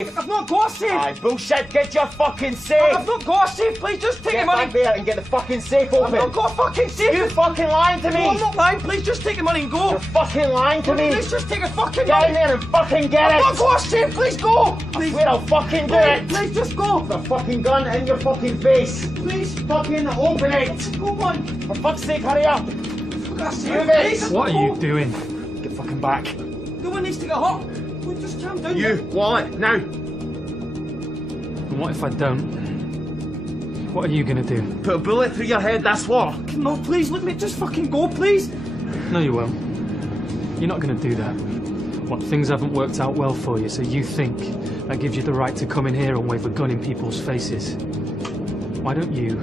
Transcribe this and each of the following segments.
I've not got a safe! Aye, bullshit, get your fucking safe! I've not got a safe, please just take your money! Get back there and get the fucking safe open! I've not got a fucking safe! You fucking lying to me! No, I'm not lying, please just take your money and go! You're fucking lying to me! Please just take your fucking Get money! in there and fucking get it! I've not got a safe, please go! I swear I'll fucking do it! Please just go! The fucking gun in your fucking face! Please! Fucking open it! Go on! For fuck's sake, hurry up! For God's sake, Move it! please! What are you doing? Get fucking back! No one needs to get hurt! Please just calm down! You, what? Now! And what if I don't? What are you gonna do? Put a bullet through your head, that's what! No, please, let me just fucking go, please! No, you won't. You're not gonna do that. What, things haven't worked out well for you, so you think that gives you the right to come in here and wave a gun in people's faces? Why don't you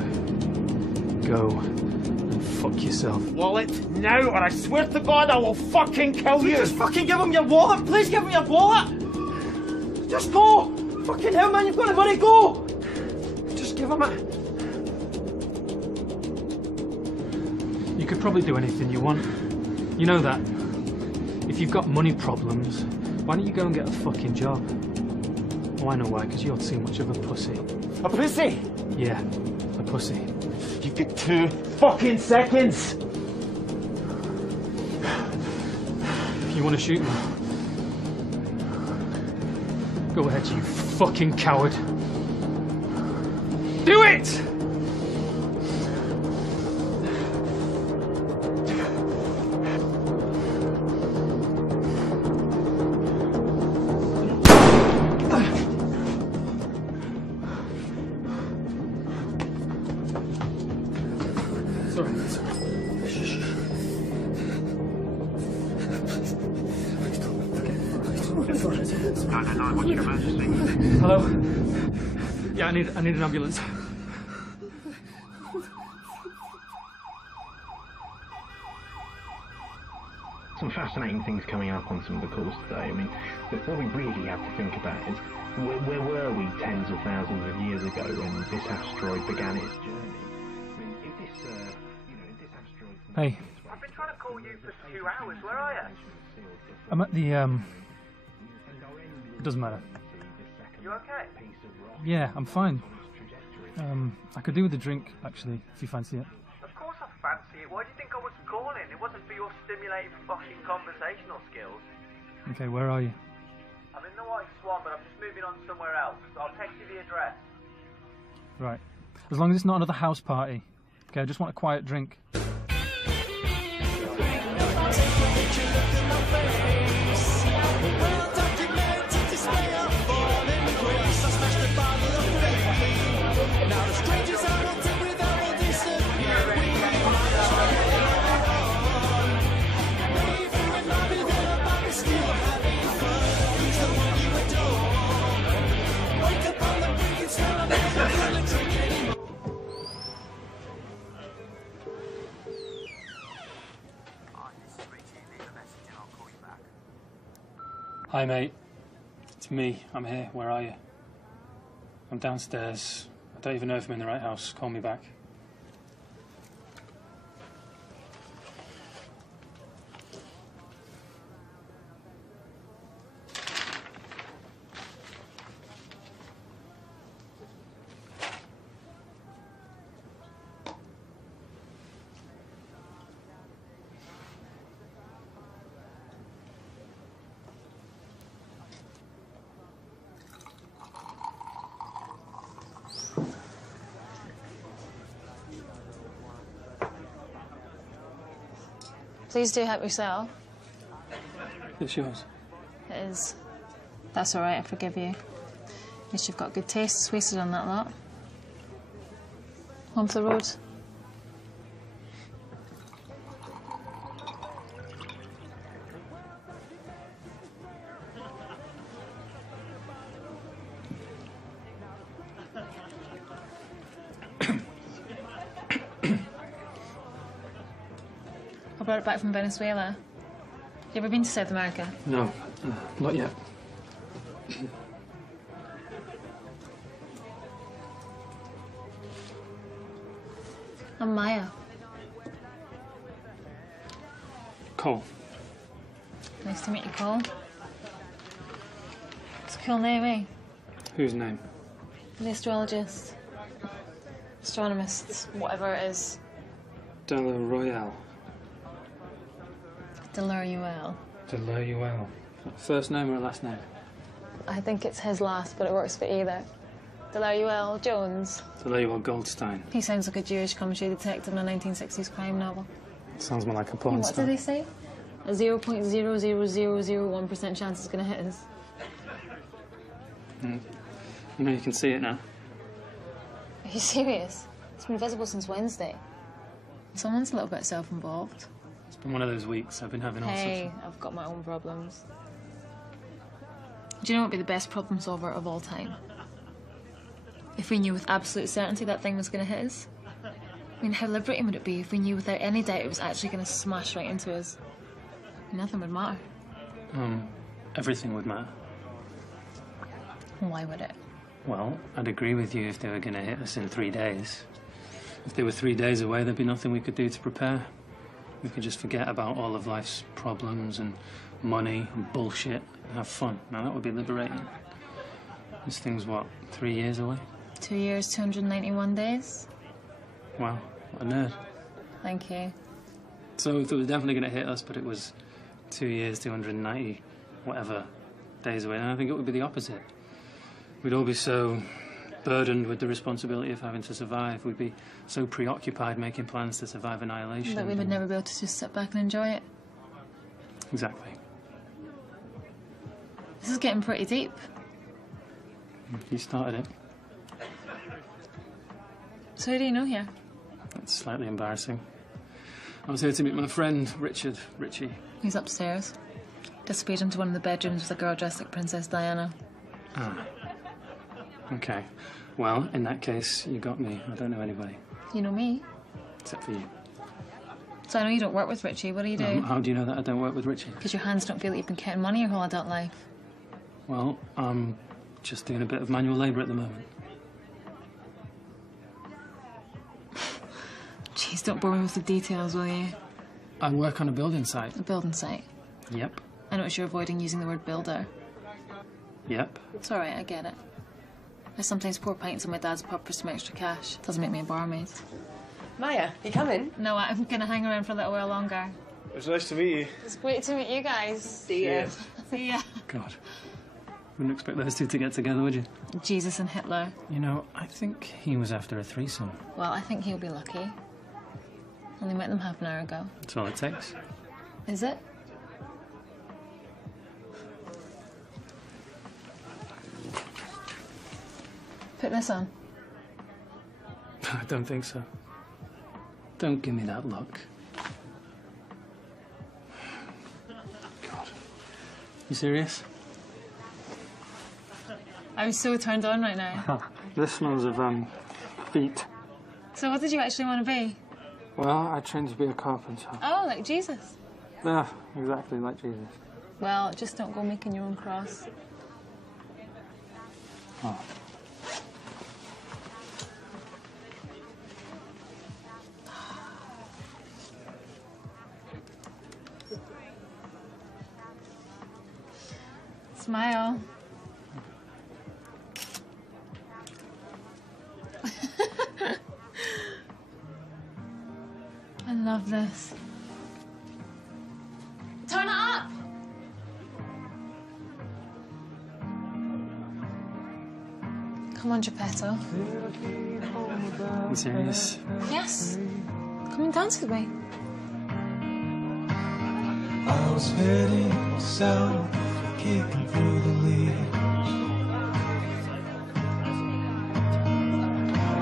go and fuck yourself? Wallet, now, or I swear to God I will fucking kill you! Just fucking give him your wallet! Please give him your wallet! Just go! Fucking hell, man, you've got the money, go! Just give him it. You could probably do anything you want. You know that. If you've got money problems, why don't you go and get a fucking job? Oh, I know why, because you're too much of a pussy. A pussy? Yeah, a pussy. You get 2 fucking seconds! If you want to shoot me, go ahead, you fucking coward. Do it! Hello? Yeah, I need an ambulance. Some fascinating things coming up on some of the calls today. I mean, what we really have to think about is where were we tens of thousands of years ago when this asteroid began its journey? I mean, if this, if this asteroid... Hey. I've been trying to call you for 2 hours. Where are you? I'm at the, It doesn't matter. You okay? Yeah, I'm fine. I could do with a drink, actually, if you fancy it. Of course I fancy it. Why do you think I was calling? It wasn't for your stimulating fucking conversational skills. Okay, where are you? I'm in the White Swan, but I'm just moving on somewhere else. I'll text you the address. Right. As long as it's not another house party. Okay, I just want a quiet drink. Hi mate, it's me, I'm here, where are you? I'm downstairs, I don't even know if I'm in the right house, call me back. Please do help yourself. It's yours. It is. That's all right, I forgive you. At least you've got good taste, wasted on that lot. On to the road. I brought it back from Venezuela. You ever been to South America? No, not yet. I'm Maya. Cole. Nice to meet you, Cole. It's a cool name, eh? Whose name? The astrologist. Astronomist, whatever it is. Della Royale. Delaruel. Delaruel. First name or last name? I think it's his last, but it works for either. Delaruel Jones. Delaruel Goldstein. He sounds like a Jewish commentary detective in a 1960s crime novel. Sounds more like a porn What star. did they say? A 0.00001% chance it's going to hit us. You know, you can see it now. Are you serious? It's been visible since Wednesday. Someone's a little bit self-involved. It's been one of those weeks. I've been having all sorts Hey, of... I've got my own problems. Do you know what would be the best problem solver of all time? If we knew with absolute certainty that thing was going to hit us. I mean, how liberating would it be if we knew without any doubt it was actually going to smash right into us? Nothing would matter. Everything would matter. Why would it? Well, I'd agree with you if they were going to hit us in 3 days. If they were 3 days away, there'd be nothing we could do to prepare. We could just forget about all of life's problems and money and bullshit and have fun. Now, that would be liberating. This thing's, what, 3 years away? 2 years, 291 days? Wow, what a nerd. Thank you. So if it was definitely going to hit us, but it was 2 years, 290, whatever, days away, then I think it would be the opposite. We'd all be so burdened with the responsibility of having to survive. We'd be so preoccupied making plans to survive annihilation. That we would never be able to just sit back and enjoy it. Exactly. This is getting pretty deep. You started it. So who do you know here? That's slightly embarrassing. I was here to meet my friend, Richie. He's upstairs. Disappeared into one of the bedrooms with a girl dressed like Princess Diana. Ah. Okay. Well, in that case, you got me. I don't know anybody. You know me. Except for you. So I know you don't work with Richie. What do you do? How do you know that I don't work with Richie? Because your hands don't feel like you've been counting money your whole adult life. Well, I'm just doing a bit of manual labour at the moment. Jeez, don't bore me with the details, will you? I work on a building site. A building site. Yep. I notice you're avoiding using the word builder. Yep. It's alright, I get it. I sometimes pour pints in my dad's pub for some extra cash. Doesn't make me a barmaid. Maya, you coming? No, I'm gonna hang around for a little while longer. It's nice to meet you. It's great to meet you guys. See ya. See ya. God. Wouldn't expect those two to get together, would you? Jesus and Hitler. You know, I think he was after a threesome. Well, I think he'll be lucky. Only met them half an hour ago. That's all it takes. Is it? Put this on. I don't think so. Don't give me that look. God. You serious? I'm so turned on right now. This smells of, feet. So what did you actually want to be? Well, I trained to be a carpenter. Oh, like Jesus. Yeah, exactly like Jesus. Well, just don't go making your own cross. Oh. Smile. I love this. Turn it up! Come on, Geppetto. You serious? Yes. Come and dance with me. I was heading south, kicking through the leaves.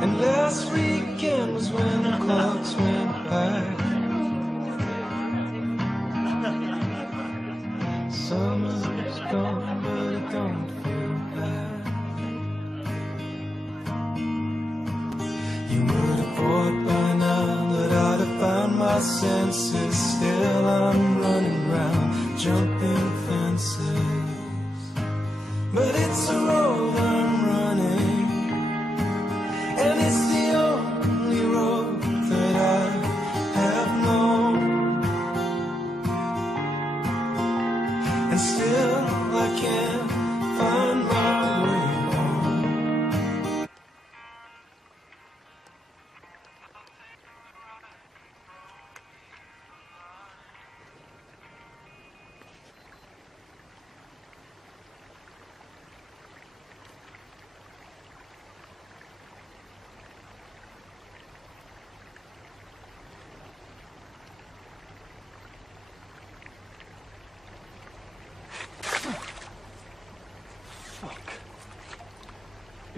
And last weekend was when the clocks went back. Summer's gone, but it don't feel bad. You would have thought by now that I'd have found my senses. Still I'm running round, jumping fences. But it's a road I'm running, and it's the only road that I have known. And still I can't find my way home.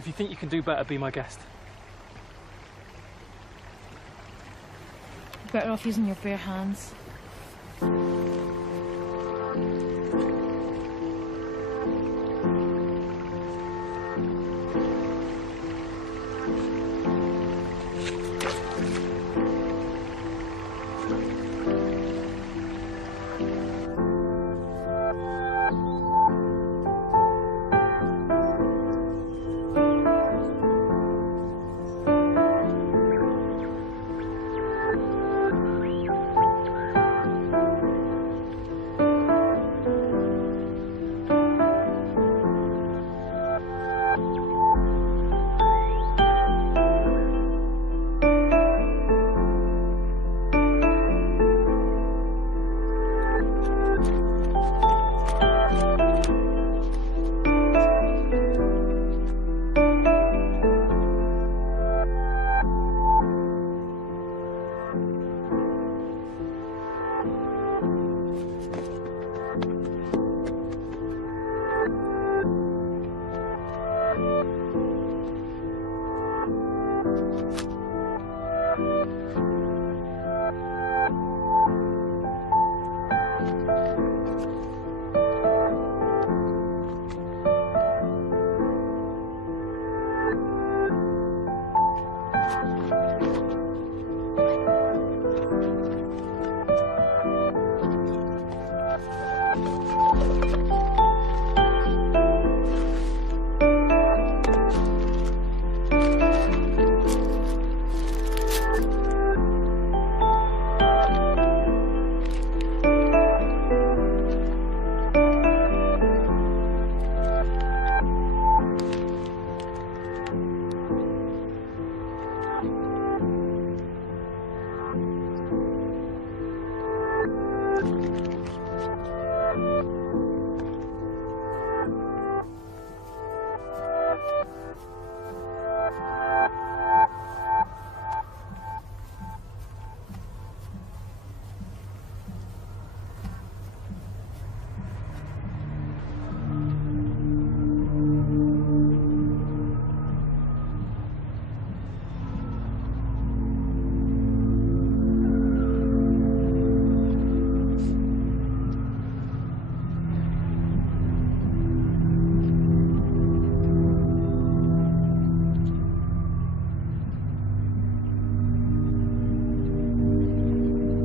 If you think you can do better, be my guest. Better off using your bare hands.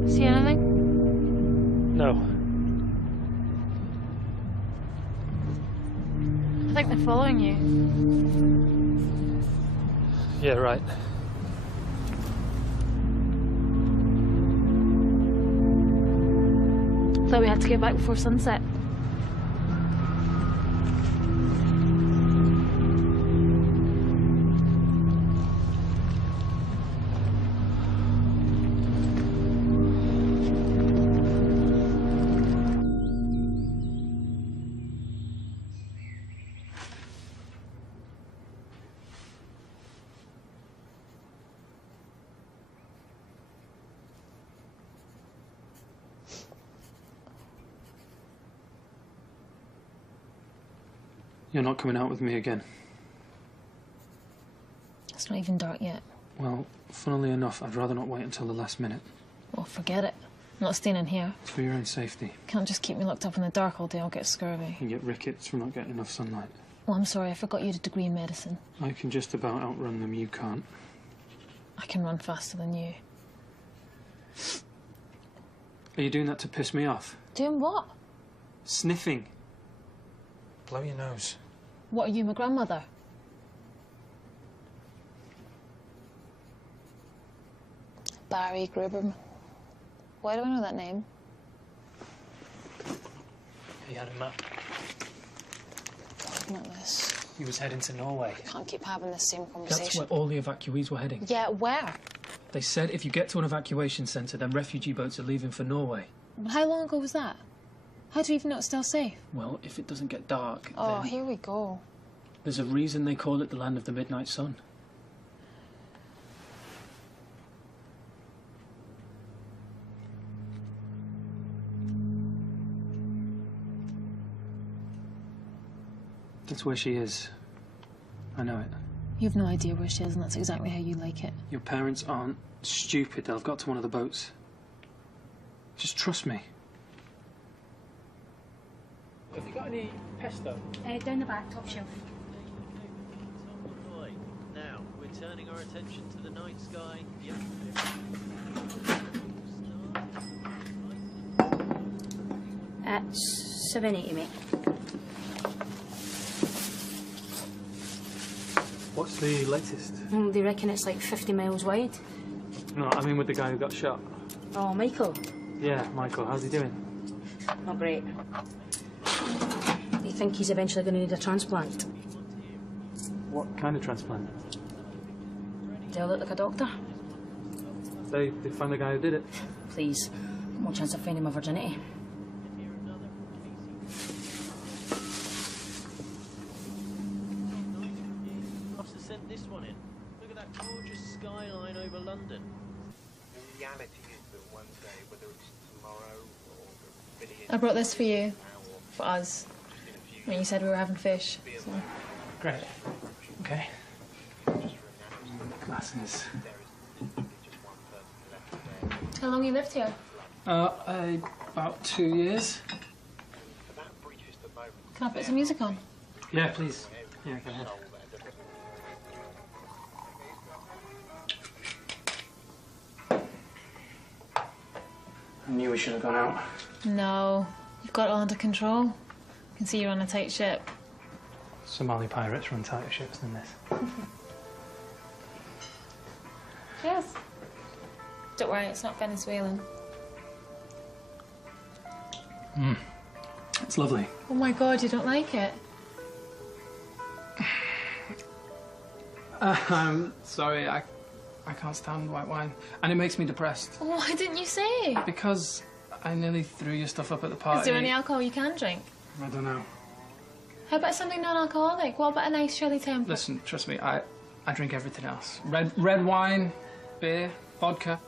See anything? No. I think they're following you. Yeah, right. Thought we had to get back before sunset. You're not coming out with me again. It's not even dark yet. Well, funnily enough, I'd rather not wait until the last minute. Well, forget it. I'm not staying in here. It's for your own safety. Can't just keep me locked up in the dark all day. I'll get scurvy. You get rickets from not getting enough sunlight. Well, I'm sorry. I forgot you had a degree in medicine. I can just about outrun them, you can't. I can run faster than you. Are you doing that to piss me off? Doing what? Sniffing. Blow your nose. What, are you my grandmother? Barry Gruberman. Why do I know that name? He had a map. Not this. He was heading to Norway. I can't keep having this same conversation. That's where all the evacuees were heading. Yeah, where? They said if you get to an evacuation centre, then refugee boats are leaving for Norway. How long ago was that? How do we even know it's still safe? Well, if it doesn't get dark, Oh, then here we go. there's a reason they call it the land of the midnight sun. That's where she is. I know it. You've no idea where she is, and that's exactly how you like it. Your parents aren't stupid. They'll have got to one of the boats. Just trust me. Have you got any pesto? Down the back, top shelf. Right, now we're turning our attention to the night sky. It's 780, mate. What's the latest? They reckon it's like 50 miles wide. No, I mean with the guy who got shot. Oh, Michael? Yeah, Michael. How's he doing? Not great. They think he's eventually going to need a transplant. What kind of transplant? Do I look like a doctor? They found the guy who did it. Please. No chance of finding my virginity. Must have sent this one in. Look at that gorgeous skyline over London. The reality is that one day, whether it's tomorrow or billion... I brought this for you. For us. When you said we were having fish. So. Great. Okay. Glasses. How long you lived here? About 2 years. Can I put some music on? Yeah, please. Yeah, go ahead. I knew we should have gone out. No. You've got it all under control. I can see you're on a tight ship. Somali pirates run tighter ships than this. Yes. Don't worry, it's not Venezuelan. It's lovely. Oh my god, you don't like it? I'm sorry, I can't stand white wine. And it makes me depressed. Why didn't you say? Because I nearly threw your stuff up at the party. Is there any alcohol you can drink? I don't know. How about something non-alcoholic? What about a nice Shirley Temple? Listen, trust me, I drink everything else. Red wine, beer, vodka.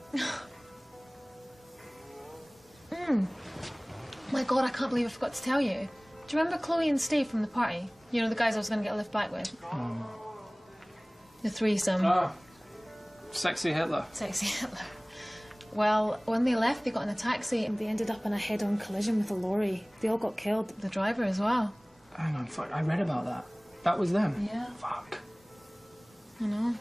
My god, I can't believe I forgot to tell you. Do you remember Chloe and Steve from the party? You know, the guys I was going to get a lift back with? The threesome. Ah, sexy Hitler. Sexy Hitler. Well, when they left, they got in a taxi and they ended up in a head-on collision with a lorry. They all got killed, the driver as well. Hang on, fuck, I read about that. That was them? Yeah. Fuck. I know.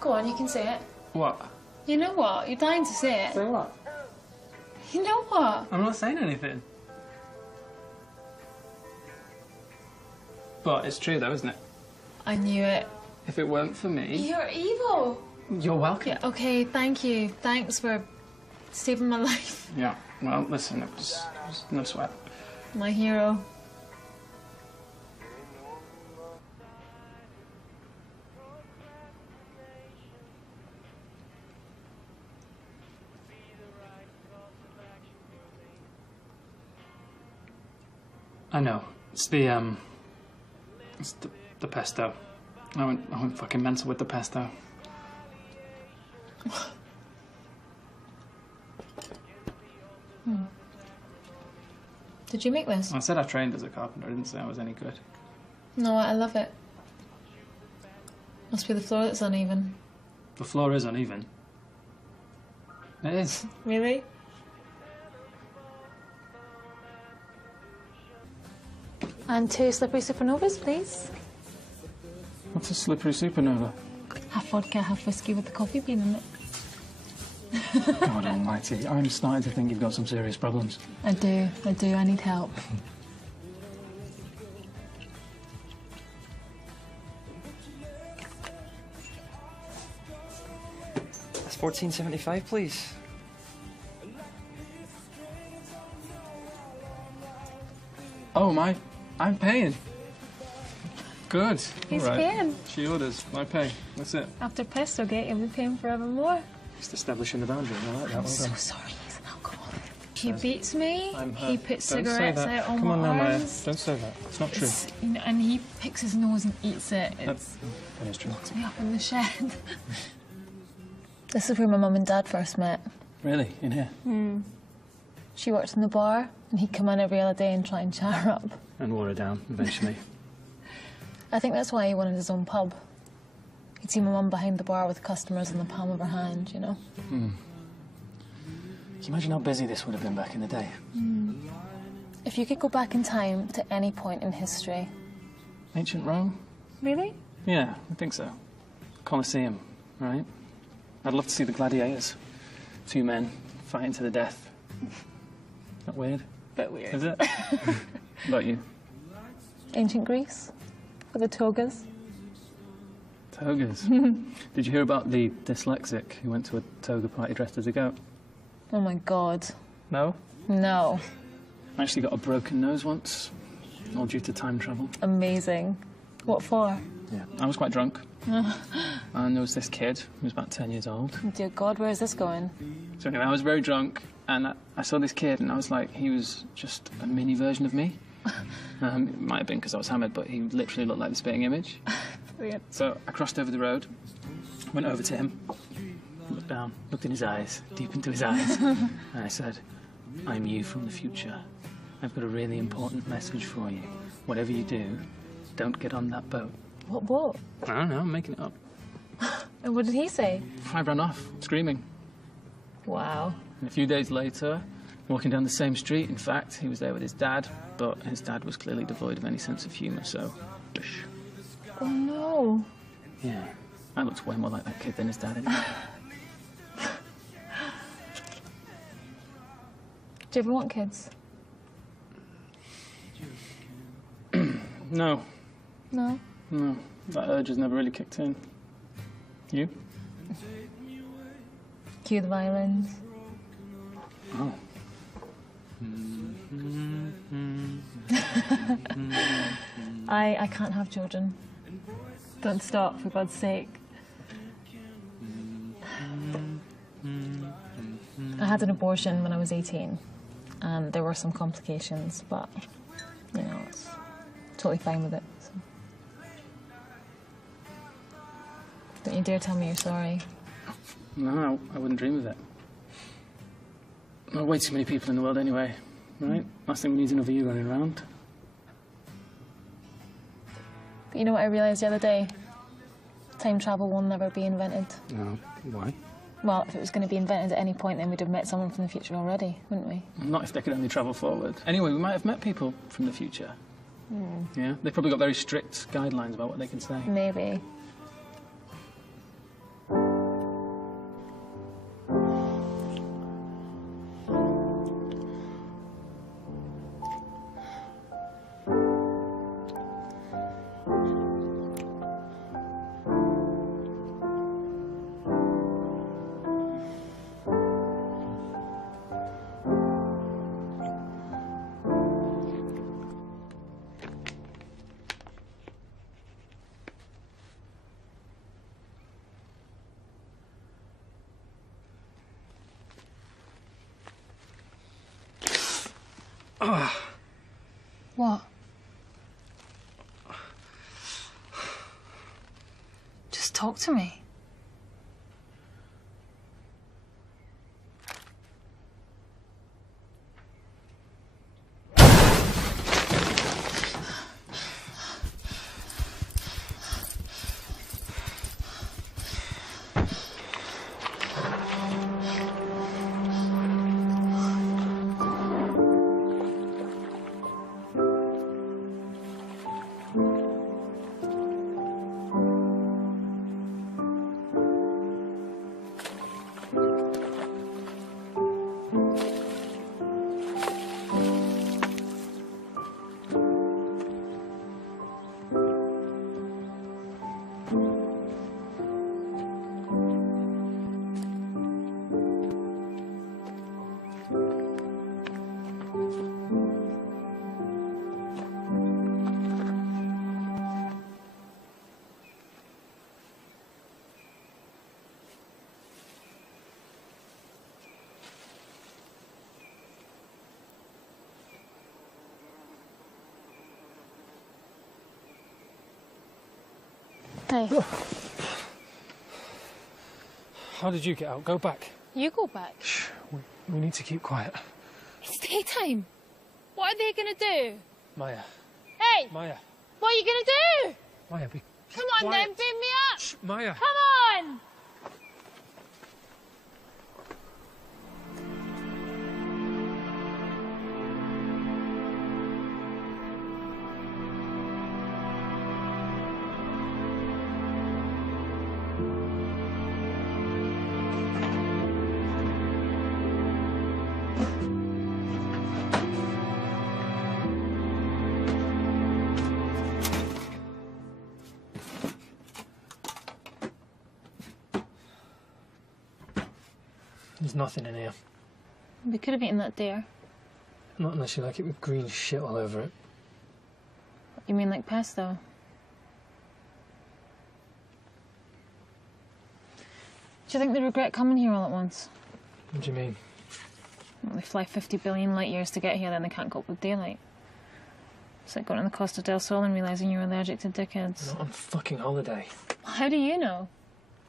Go on, you can say it. What? You know what? You're dying to say it. Say what? You know what? I'm not saying anything. But it's true though, isn't it? I knew it. If it weren't for me... You're evil. You're welcome. Yeah, okay, thank you. Thanks for saving my life. Yeah, well, listen, it was no sweat. My hero. I know. It's the pesto. I went fucking mental with the pesto. Did you make this? I said I trained as a carpenter. I didn't say I was any good. No, I love it. Must be the floor that's uneven. The floor is uneven. It is. Really? And 2 slippery supernovas, please. What's a slippery supernova? Half vodka, half whiskey with the coffee bean in it. God almighty, I'm starting to think you've got some serious problems. I do, I need help. That's $14.75, please. Oh, I'm paying. Good. He's all right. paying. She orders, I pay. That's it. After Pesto Gate, you'll be paying forevermore. Just establishing the boundary. I like that. I'm so sorry, he's an alcoholic. He beats me. I'm hurt. He puts Don't say cigarettes that. out on Come my on now, Maya. arms. Don't say that. It's not true. You know, and he picks his nose and eats it. That is true. Locks me up in the shed. This is where my mum and dad first met. Really? In here? She worked in the bar, and he'd come in every other day and try and chat her up. And wore her down, eventually. I think that's why he wanted his own pub. He'd see my mum behind the bar with customers in the palm of her hand, you know? Can you imagine how busy this would have been back in the day? If you could go back in time to any point in history. Ancient Rome? Really? Yeah, I think so. Colosseum, right? I'd love to see the gladiators. 2 men fighting to the death. Not weird? Bit weird. Is it? What about you? Ancient Greece? With the togas? Togas? Did you hear about the dyslexic who went to a toga party dressed as a goat? Oh my god. No? No. I actually got a broken nose once, all due to time travel. Amazing. What for? Yeah, I was quite drunk. And there was this kid who was about 10 years old. Dear God, where is this going? So anyway, I was very drunk, and I saw this kid, and I was like, he was just a mini version of me. It might have been because I was hammered, but he literally looked like the spitting image. Brilliant. So I crossed over the road, went over to him, looked down, looked in his eyes, deep into his eyes, and I said, I'm you from the future. I've got a really important message for you. Whatever you do, don't get on that boat. What boat? I don't know, I'm making it up. And what did he say? I ran off, screaming. Wow. And a few days later, walking down the same street, in fact, he was there with his dad, but his dad was clearly devoid of any sense of humour, so... Bish. Oh no. Yeah, I looked way more like that kid than his dad anyway. Do you ever want kids? No. No? No, that urge has never really kicked in. You? Cue the violins. Oh. I can't have children. Don't stop, for God's sake. I had an abortion when I was 18, and there were some complications, but, you know, it's totally fine with it. So. Don't you dare tell me you're sorry. No, I wouldn't dream of it. There are way too many people in the world anyway, right? Last thing we need is another you running around. But you know what I realised the other day? Time travel will never be invented. No, why? Well, if it was going to be invented at any point, then we'd have met someone from the future already, wouldn't we? Not if they could only travel forward. Anyway, we might have met people from the future. Yeah? They've probably got very strict guidelines about what they can say. Maybe. What? Just talk to me. Hey. How did you get out? Go back. You go back. Shh. We need to keep quiet. It's daytime. What are they gonna do? Maya. Hey! Maya. What are you gonna do? Maya, be Come on quiet. then, beam me up! Shh, Maya. Come on! There's nothing in here. We could have eaten that deer. Not unless you like it with green shit all over it. You mean like pesto? Do you think they regret coming here all at once? What do you mean? Well, they fly 50 billion light years to get here, then they can't cope with daylight. It's like going to the Costa del Sol and realising you're allergic to dickheads. Not on fucking holiday. How do you know?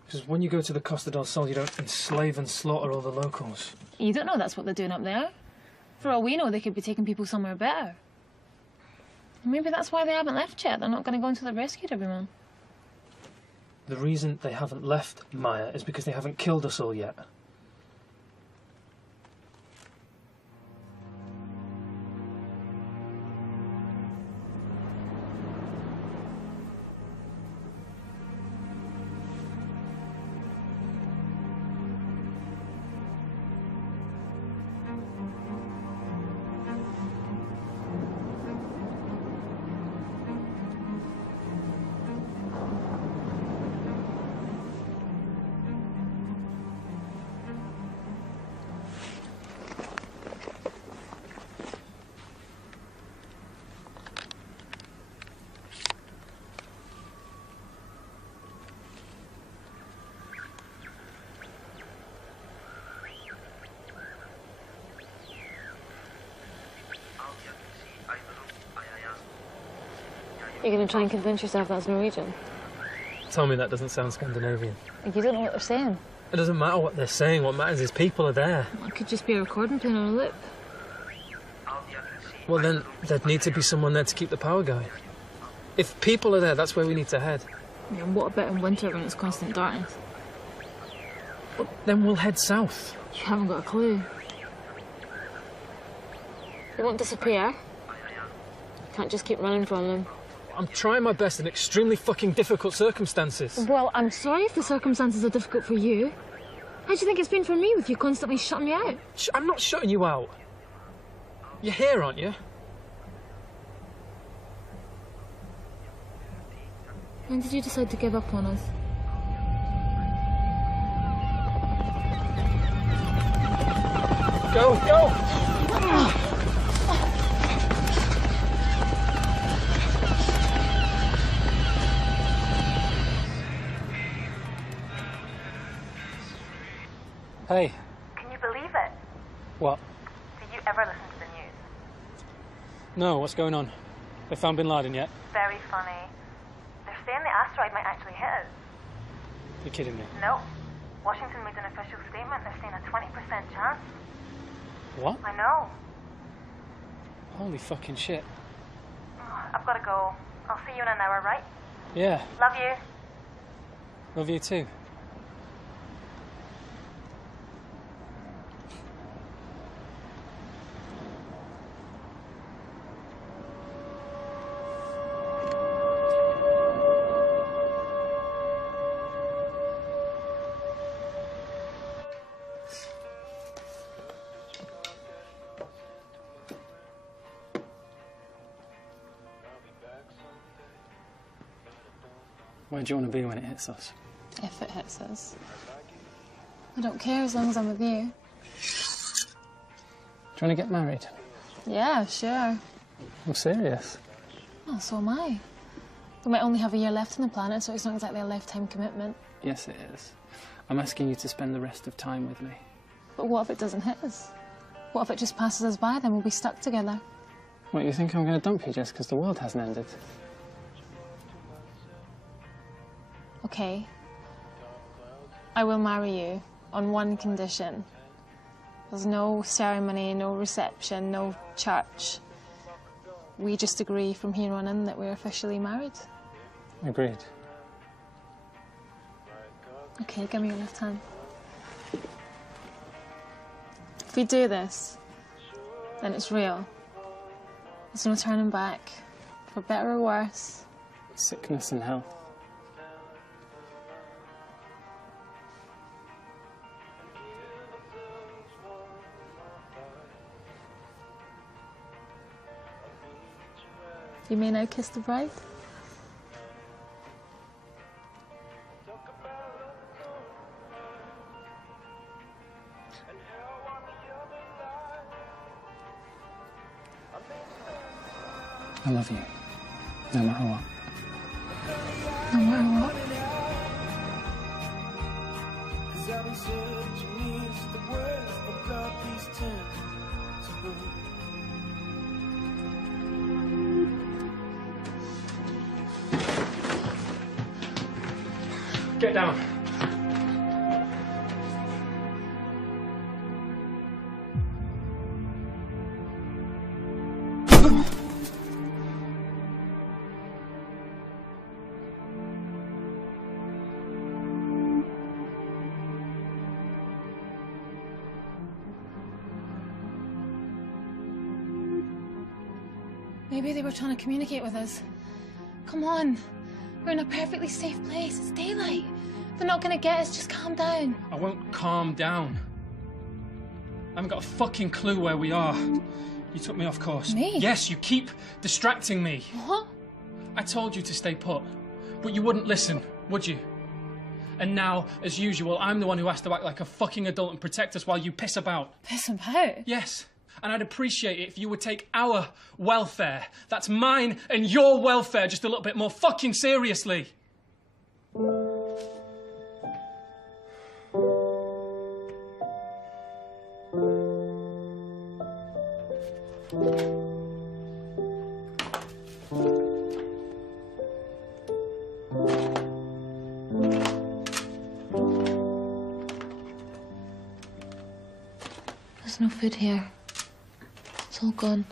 Because when you go to the Costa del Sol, you don't enslave and slaughter all the locals. You don't know that's what they're doing up there. For all we know, they could be taking people somewhere better. Maybe that's why they haven't left yet. They're not going to go until they've rescued everyone. The reason they haven't left, Maya, is because they haven't killed us all yet. You're going to try and convince yourself that's Norwegian? Tell me that doesn't sound Scandinavian. You don't know what they're saying. It doesn't matter what they're saying. What matters is people are there. Well, it could just be a recording playing on a loop. Well, then there'd need to be someone there to keep the power going. If people are there, that's where we need to head. Yeah, and what about in winter when it's constant darkness? Well, then we'll head south. You haven't got a clue. They won't disappear. You can't just keep running from them. I'm trying my best in extremely fucking difficult circumstances. Well, I'm sorry if the circumstances are difficult for you. How do you think it's been for me with you constantly shutting me out? I'm not shutting you out. You're here, aren't you? When did you decide to give up on us? Go, go! Hey. Can you believe it? What? Did you ever listen to the news? No, what's going on? They found Bin Laden yet? Very funny. They're saying the asteroid might actually hit us. You're kidding me. No. Washington made an official statement. They're saying a 20% chance. What? I know. Holy fucking shit. Oh, I've got to go. I'll see you in an hour, right? Yeah. Love you. Love you too. Where do you want to be when it hits us? If it hits us. I don't care as long as I'm with you. Do you want to get married? Yeah, sure. I'm serious. Well, so am I. We might only have a year left on the planet, so it's not exactly a lifetime commitment. Yes, it is. I'm asking you to spend the rest of time with me. But what if it doesn't hit us? What if it just passes us by, then we'll be stuck together? What, you think I'm going to dump you just because the world hasn't ended? Okay. I will marry you on one condition. There's no ceremony, no reception, no church. We just agree from here on in that we're officially married. Agreed. Okay, give me your left hand. If we do this, then it's real. There's no turning back, for better or worse. Sickness and health. You may now kiss the bride. I love you, no matter what. No matter what. I've been searching east to west, I've got these tents to go. Get down. Maybe they were trying to communicate with us. Come on. We're in a perfectly safe place. It's daylight. They're not gonna get us. Just calm down. I won't calm down. I haven't got a fucking clue where we are. You took me off course. Me? Yes, you keep distracting me. What? I told you to stay put, but you wouldn't listen, would you? And now, as usual, I'm the one who has to act like a fucking adult and protect us while you piss about. Piss about? Yes. And I'd appreciate it if you would take our welfare, that's mine and your welfare, just a little bit more fucking seriously. There's no food here. It's all gone.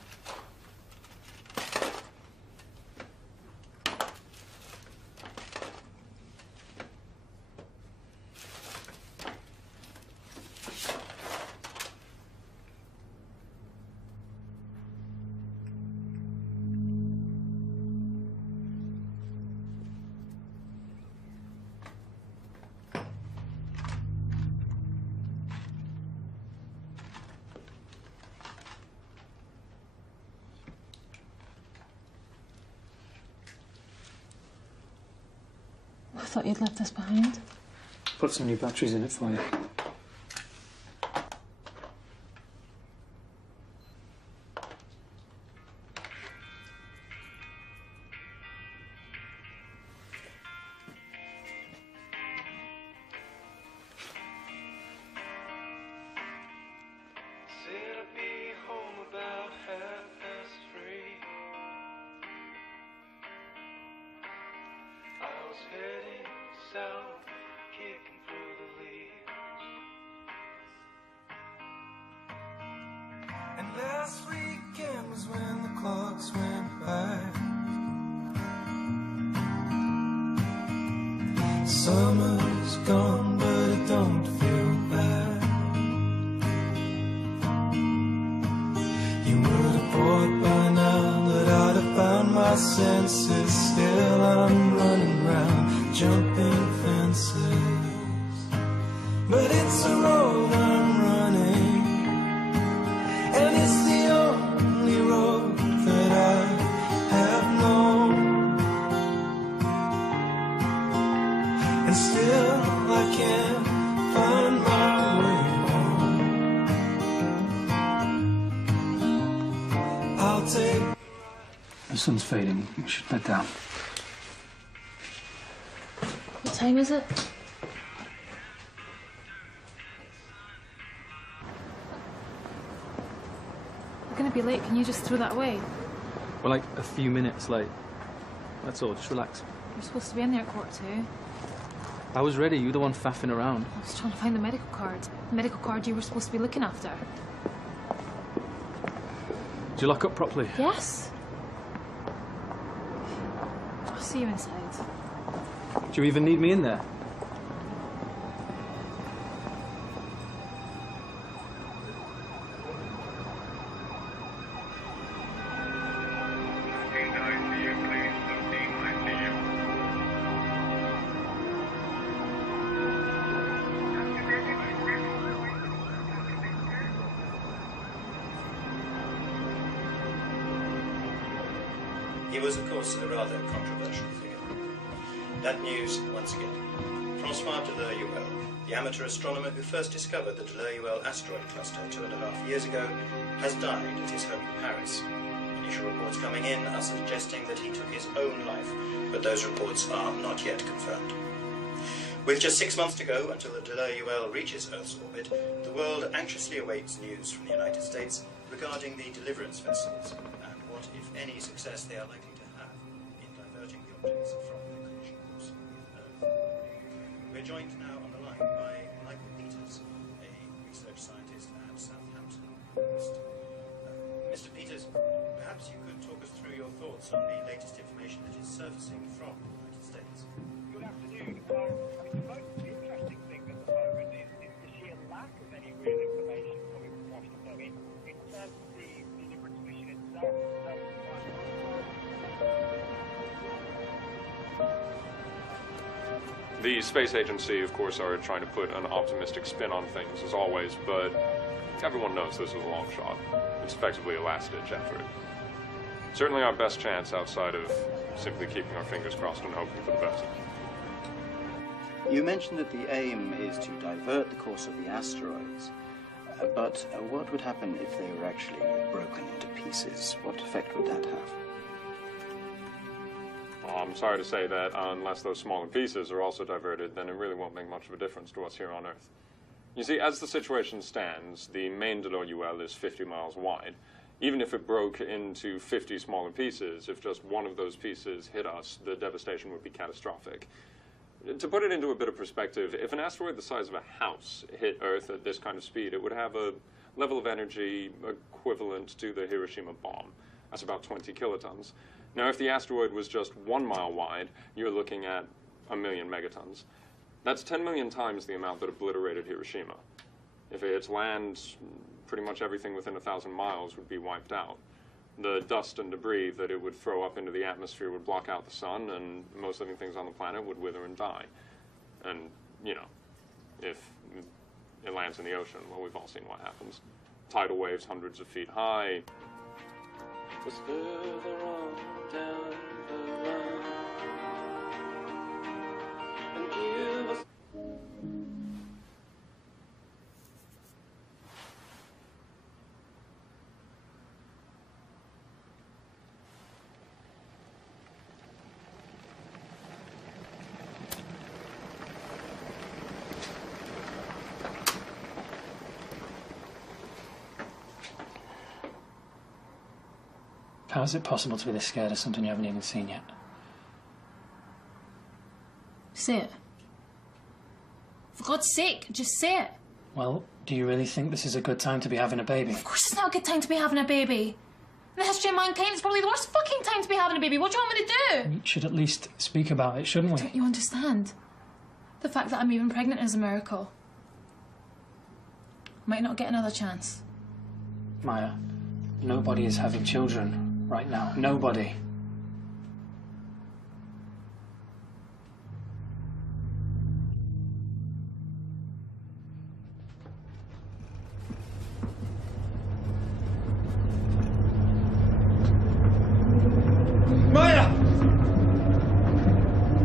I thought you'd left this behind. Put some new batteries in it for you. Said I'd be home about 3:30. I was heading south, kicking through the leaves. And last weekend was when the clocks went by. Summer's gone, but it don't feel bad. You would have thought by now that I'd have found my senses. Still I'm running round, jumping fences. But it's a road I'm running, and it's the only road that I have known. And still I can't find my way home. I'll take. The sun's fading. We should bed down. What time is it? We're gonna be late. Can you just throw that away? We're like a few minutes late. That's all. Just relax. You're supposed to be in there at 2:45. I was ready. You were the one faffing around. I was trying to find the medical card. The medical card you were supposed to be looking after. Did you lock up properly? Yes. I'll see you inside. Do you even need me in there? He was, of course, a rather controversial figure. That news, once again. Francois de l'Huel, the amateur astronomer who first discovered the de l'Huel asteroid cluster 2.5 years ago, has died at his home in Paris. Initial reports coming in are suggesting that he took his own life, but those reports are not yet confirmed. With just 6 months to go until the de l'Huel reaches Earth's orbit, the world anxiously awaits news from the United States regarding the deliverance vessels and what, if any, success they are likely to have in diverting the objects from their collision course with Earth. We're joined now on the line by Michael Peters, a research scientist at Southampton University. Mr. Peters, perhaps you could talk us through your thoughts on the latest information that is surfacing from the United States. Good afternoon. The most interesting thing at the moment is the sheer lack of any real information coming from Washington in terms of the deliverance mission itself. The space agency, of course, are trying to put an optimistic spin on things, as always, but everyone knows this is a long shot. It's effectively a last-ditch effort. Certainly our best chance outside of simply keeping our fingers crossed and hoping for the best. You mentioned that the aim is to divert the course of the asteroids, but what would happen if they were actually broken into pieces? What effect would that have? Well, I'm sorry to say that unless those smaller pieces are also diverted, then it really won't make much of a difference to us here on Earth. You see, as the situation stands, the main de l'Huel is 50 miles wide. Even if it broke into 50 smaller pieces, if just one of those pieces hit us, the devastation would be catastrophic. To put it into a bit of perspective, if an asteroid the size of a house hit Earth at this kind of speed, it would have a level of energy equivalent to the Hiroshima bomb. That's about 20 kilotons. Now, if the asteroid was just 1 mile wide, you're looking at 1 million megatons. That's 10 million times the amount that obliterated Hiroshima. If it hits land, pretty much everything within 1,000 miles would be wiped out. The dust and debris that it would throw up into the atmosphere would block out the sun, and most living things on the planet would wither and die. And, you know, if it lands in the ocean, well, we've all seen what happens. Tidal waves hundreds of feet high. Was further on down the line, and you was How is it possible to be this scared of something you haven't even seen yet? Say it. For God's sake, just say it. Well, do you really think this is a good time to be having a baby? Of course it's not a good time to be having a baby. In the history of mankind, it's probably the worst fucking time to be having a baby. What do you want me to do? We should at least speak about it, shouldn't we? Don't you understand? The fact that I'm even pregnant is a miracle. Might not get another chance. Maya, nobody is having children right now. Nobody. Maya!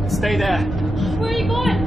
Stay there. Where are you going?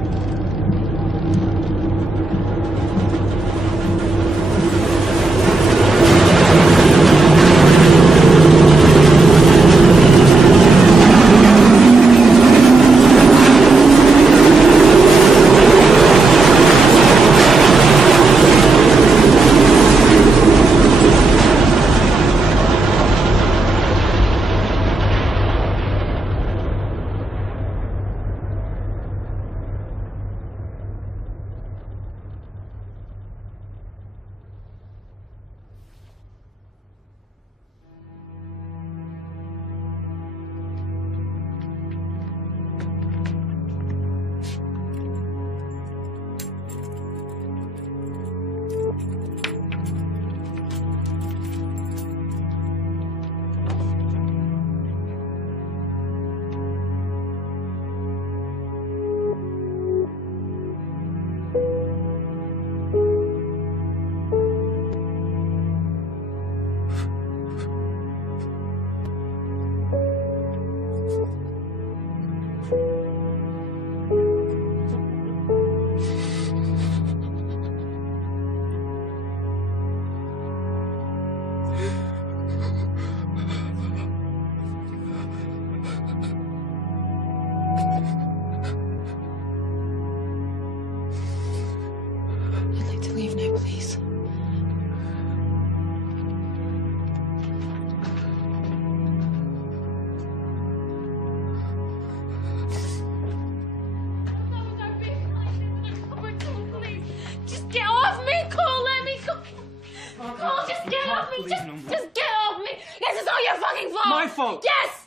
believe no more. Just get off me! This is all your fucking fault! My fault? Yes!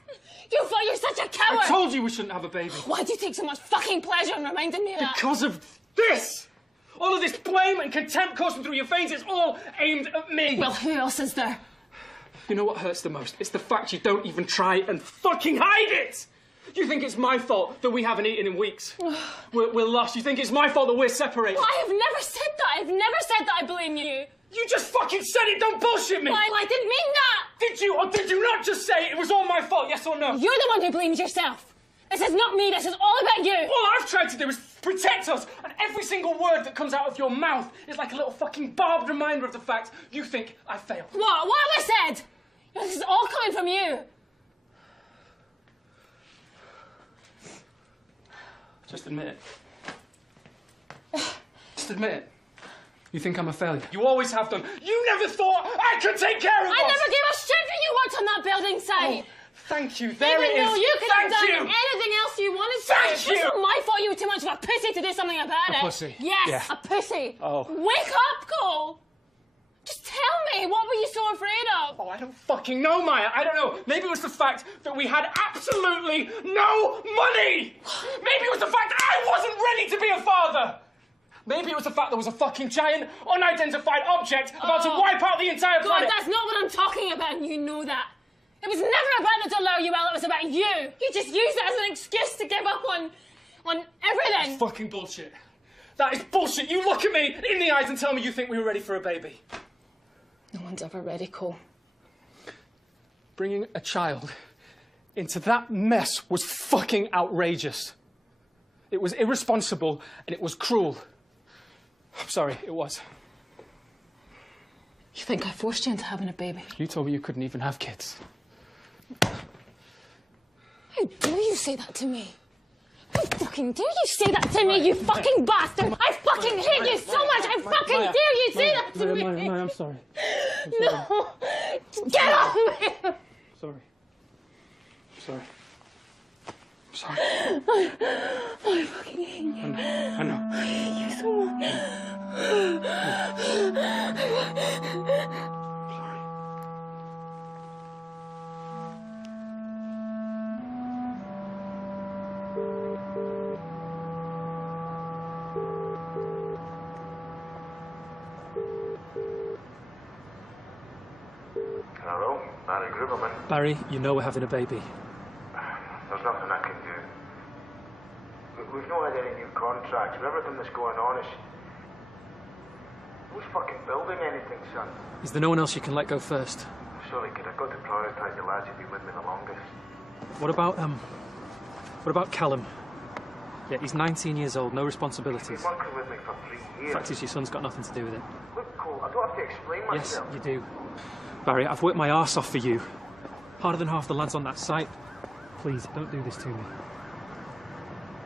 You thought you're such a coward! I told you we shouldn't have a baby. Why do you take so much fucking pleasure in reminding me of that? Because of this! All of this blame and contempt coursing through your veins, it's all aimed at me. Well, who else is there? You know what hurts the most? It's the fact you don't even try and fucking hide it! You think it's my fault that we haven't eaten in weeks? We're lost. You think it's my fault that we're separated? Well, I have never said that. I've never said that I blame you. You just fucking said it! Don't bullshit me! Well, I didn't mean that! Did you, or did you not just say it was all my fault, yes or no? You're the one who blames yourself. This is not me, this is all about you. All I've tried to do is protect us, and every single word that comes out of your mouth is like a little fucking barbed reminder of the fact you think I failed. What? What have I said? This is all coming from you. Just admit it. Just admit it. You think I'm a failure? You always have done. You never thought I could take care of us! I never gave a shit that you worked on that building site! Oh, thank you. There it is. Even though you could have done you. anything else you wanted to. Thank you. It's not my fault you were too much of a pussy to do something about it. A pussy? Yes, Yeah. a pussy. Oh. Wake up, Cole! Just tell me, what were you so afraid of? Oh, I don't fucking know, Maya. I don't know. Maybe it was the fact that we had absolutely no money! Maybe it was the fact that I wasn't ready to be a father! Maybe it was the fact there was a fucking giant, unidentified object about to wipe out the entire God, planet! that's not what I'm talking about, and you know that. It was never about the dollar, it was about you. You just used it as an excuse to give up on everything. That's fucking bullshit. That is bullshit. You look at me in the eyes and tell me you think we were ready for a baby. No one's ever ready, Cole. Bringing a child into that mess was fucking outrageous. It was irresponsible and it was cruel. I'm sorry, it was. You think I forced you into having a baby? You told me you couldn't even have kids. How dare you say that to me? How fucking dare you say that to me, you fucking bastard! I fucking hate you so much! I fucking dare you say that to me! Maya, I'm sorry. No! Get off me! Sorry. Sorry. Sorry. I fucking hate you. I know. I hate you so much. Hello, Barry Gruberman. Barry, you know we're having a baby. There's nothing I can do. We've not had any new contracts. With everything that's going on, who's fucking building anything, son? Is there no one else you can let go first? Sorry, kid, I've got to prioritise the lads who've been with me the longest. What about Callum? Yeah, he's 19 years old, no responsibilities. He's been working with me for 3 years. The fact is, your son's got nothing to do with it. Look, Cole, I don't have to explain Yes, myself. you do. Barry, I've worked my arse off for you. Harder than half the lads on that site. Please, don't do this to me.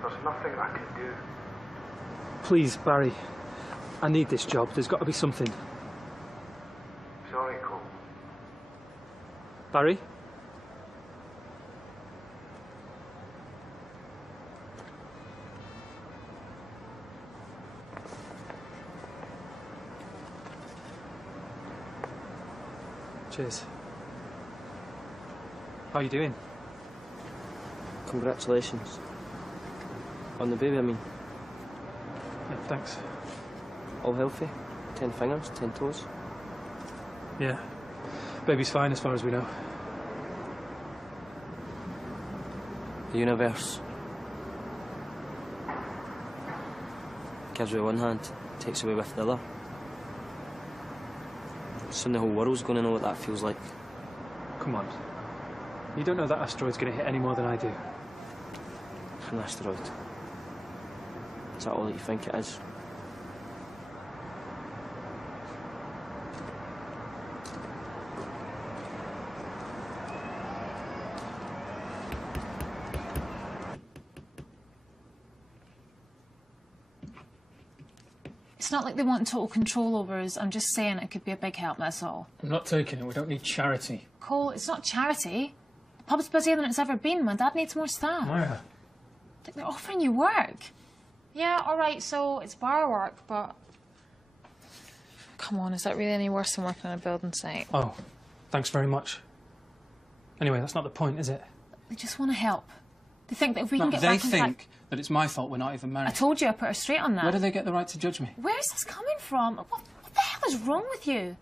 There's nothing I can do. Please, Barry. I need this job. There's got to be something. Sorry, Cole. Barry? Cheers. How are you doing? Congratulations. On the baby, I mean. Yeah, thanks. All healthy? 10 fingers, 10 toes? Yeah. Baby's fine as far as we know. The universe gives with one hand, takes away with the other. Soon the whole world's going to know what that feels like. Come on. You don't know that asteroid's going to hit any more than I do. An asteroid. Is that all that you think it is? It's not like they want total control over us. I'm just saying it could be a big help, that's all. I'm not taking it. We don't need charity. Cole, it's not charity. The pub's busier than it's ever been. My dad needs more staff. Maya. They're offering you work. Yeah, all right, so it's bar work, but... God, come on, is that really any worse than working on a building site? Oh, thanks very much. Anyway, that's not the point, is it? They just want to help. They think that if we can get they back on track... think that it's my fault we're not even married. I told you I put her straight on that. Where do they get the right to judge me? Where's this coming from? What the hell is wrong with you?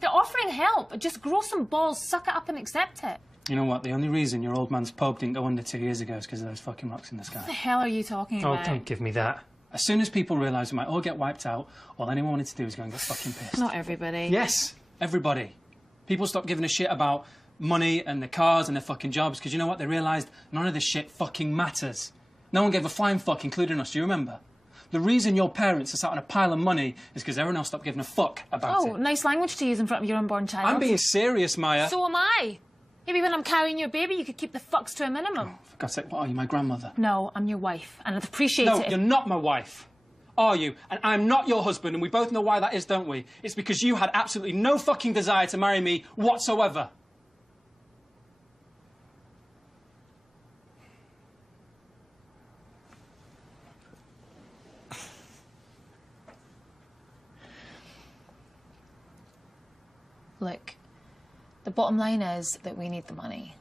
They're offering help. Just grow some balls, suck it up and accept it. You know what? The only reason your old man's pub didn't go under 2 years ago is because of those fucking rocks in the sky. What the hell are you talking about? Oh, don't give me that. As soon as people realise we might all get wiped out, all anyone wanted to do was go and get fucking pissed. Not everybody. Yes, everybody. People stopped giving a shit about money and their cars and their fucking jobs because you know what? They realised none of this shit fucking matters. No one gave a flying fuck, including us. Do you remember? The reason your parents are sat on a pile of money is because everyone else stopped giving a fuck about it. Oh, nice language to use in front of your unborn child. I'm being serious, Maya. So am I. Maybe when I'm carrying your baby, you could keep the fucks to a minimum. Oh, for God's sake, what are you, my grandmother? No, I'm your wife, and I'd appreciate it. No, you're not my wife. Are you? And I'm not your husband, and we both know why that is, don't we? It's because you had absolutely no fucking desire to marry me whatsoever. Look, the bottom line is that we need the money.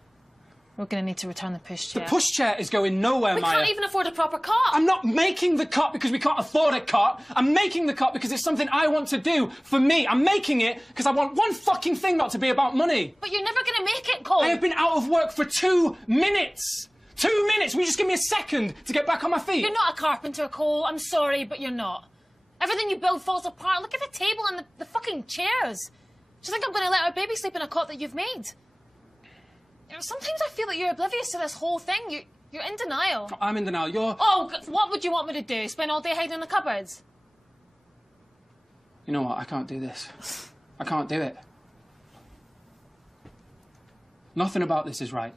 We're going to need to return the pushchair. The pushchair is going nowhere, Maya. We can't even afford a proper cot. I'm not making the cot because we can't afford a cot. I'm making the cot because it's something I want to do for me. I'm making it because I want one fucking thing not to be about money. But you're never going to make it, Cole. I have been out of work for 2 minutes. 2 minutes. Will you just give me a second to get back on my feet? You're not a carpenter, Cole. I'm sorry, but you're not. Everything you build falls apart. Look at the table and the fucking chairs. Do you think I'm going to let our baby sleep in a cot that you've made? You know, sometimes I feel that you're oblivious to this whole thing. You're in denial. I'm in denial. You're... Oh, what would you want me to do? Spend all day hiding in the cupboards? You know what? I can't do this. I can't do it. Nothing about this is right.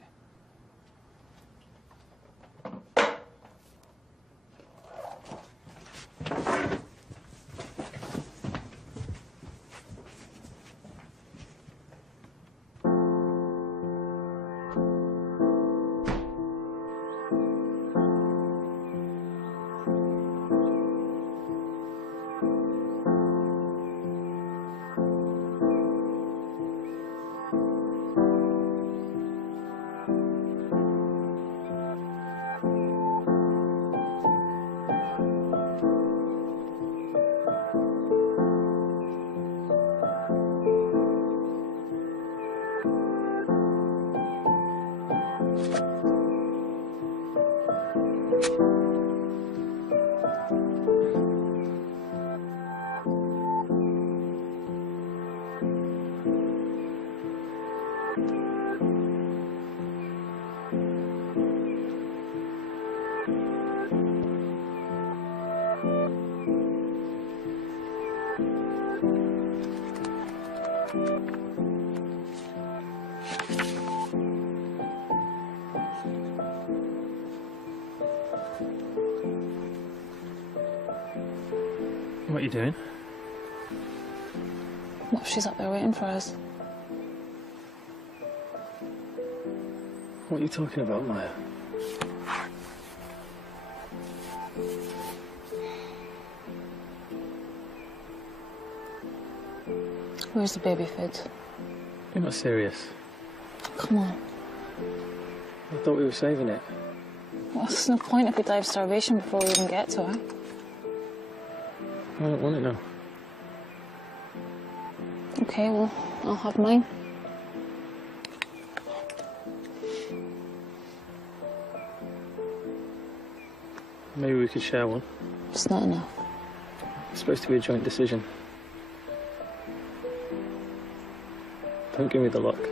What are you doing? What if she's up there waiting for us? What are you talking about, Maya? Where's the baby food? You're not serious. Come on. I thought we were saving it. Well, there's no point if we die of starvation before we even get to her. I don't want it now. Okay, well, I'll have mine. Maybe we could share one. It's not enough. It's supposed to be a joint decision. Don't give me the look.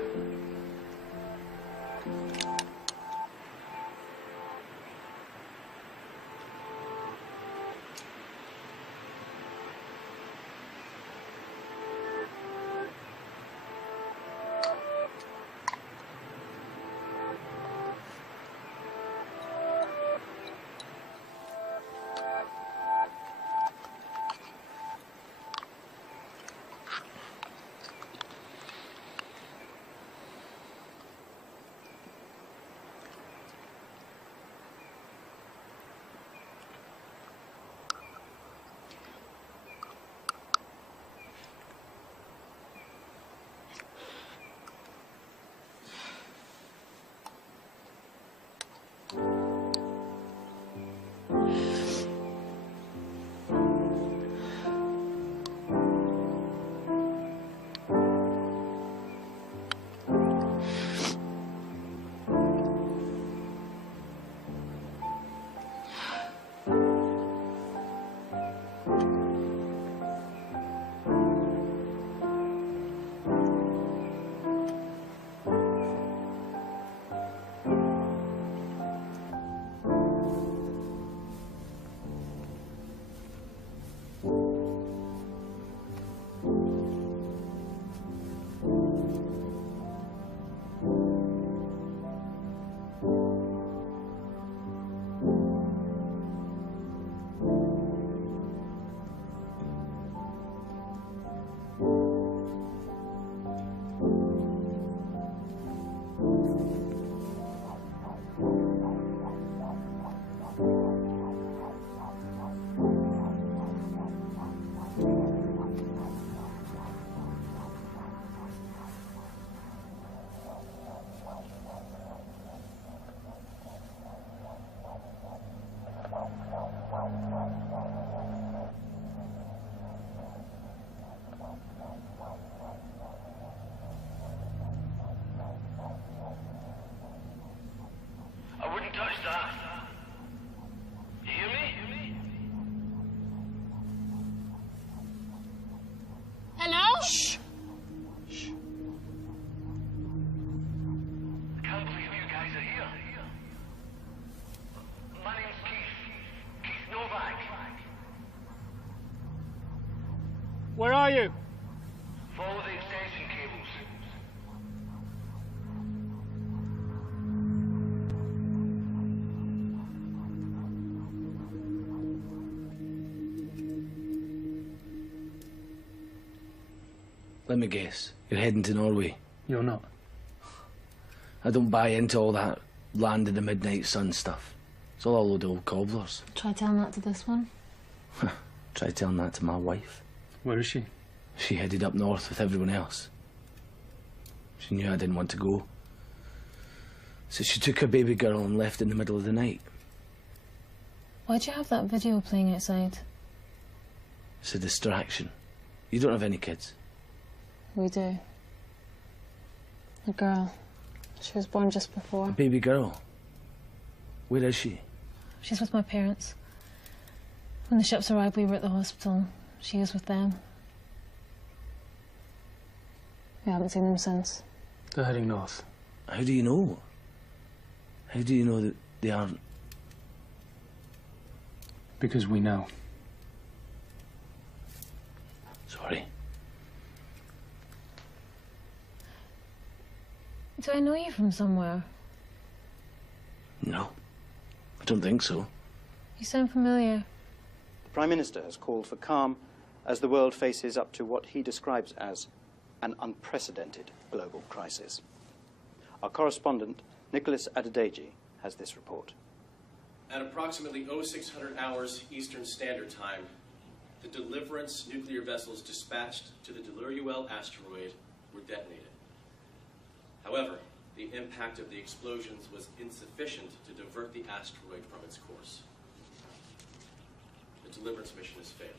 Follow the extension cables. Let me guess. You're heading to Norway. You're not. I don't buy into all that land of the midnight sun stuff. It's all a load of old cobblers. Try telling that to this one. Try telling that to my wife. Where is she? She headed up north with everyone else. She knew I didn't want to go. So she took her baby girl and left in the middle of the night. Why'd you have that video playing outside? It's a distraction. You don't have any kids. We do. A girl. She was born just before. A baby girl? Where is she? She's with my parents. When the ships arrived, we were at the hospital. She was with them. We haven't seen them since. They're heading north. How do you know? How do you know that they aren't? Because we know. Sorry. Do I know you from somewhere? No. I don't think so. You sound familiar. The Prime Minister has called for calm as the world faces up to what he describes as an unprecedented global crisis. Our correspondent, Nicholas Adedeji, has this report. At approximately 0600 hours Eastern Standard Time, the Deliverance nuclear vessels dispatched to the Deluruel asteroid were detonated. However, the impact of the explosions was insufficient to divert the asteroid from its course. The Deliverance mission has failed.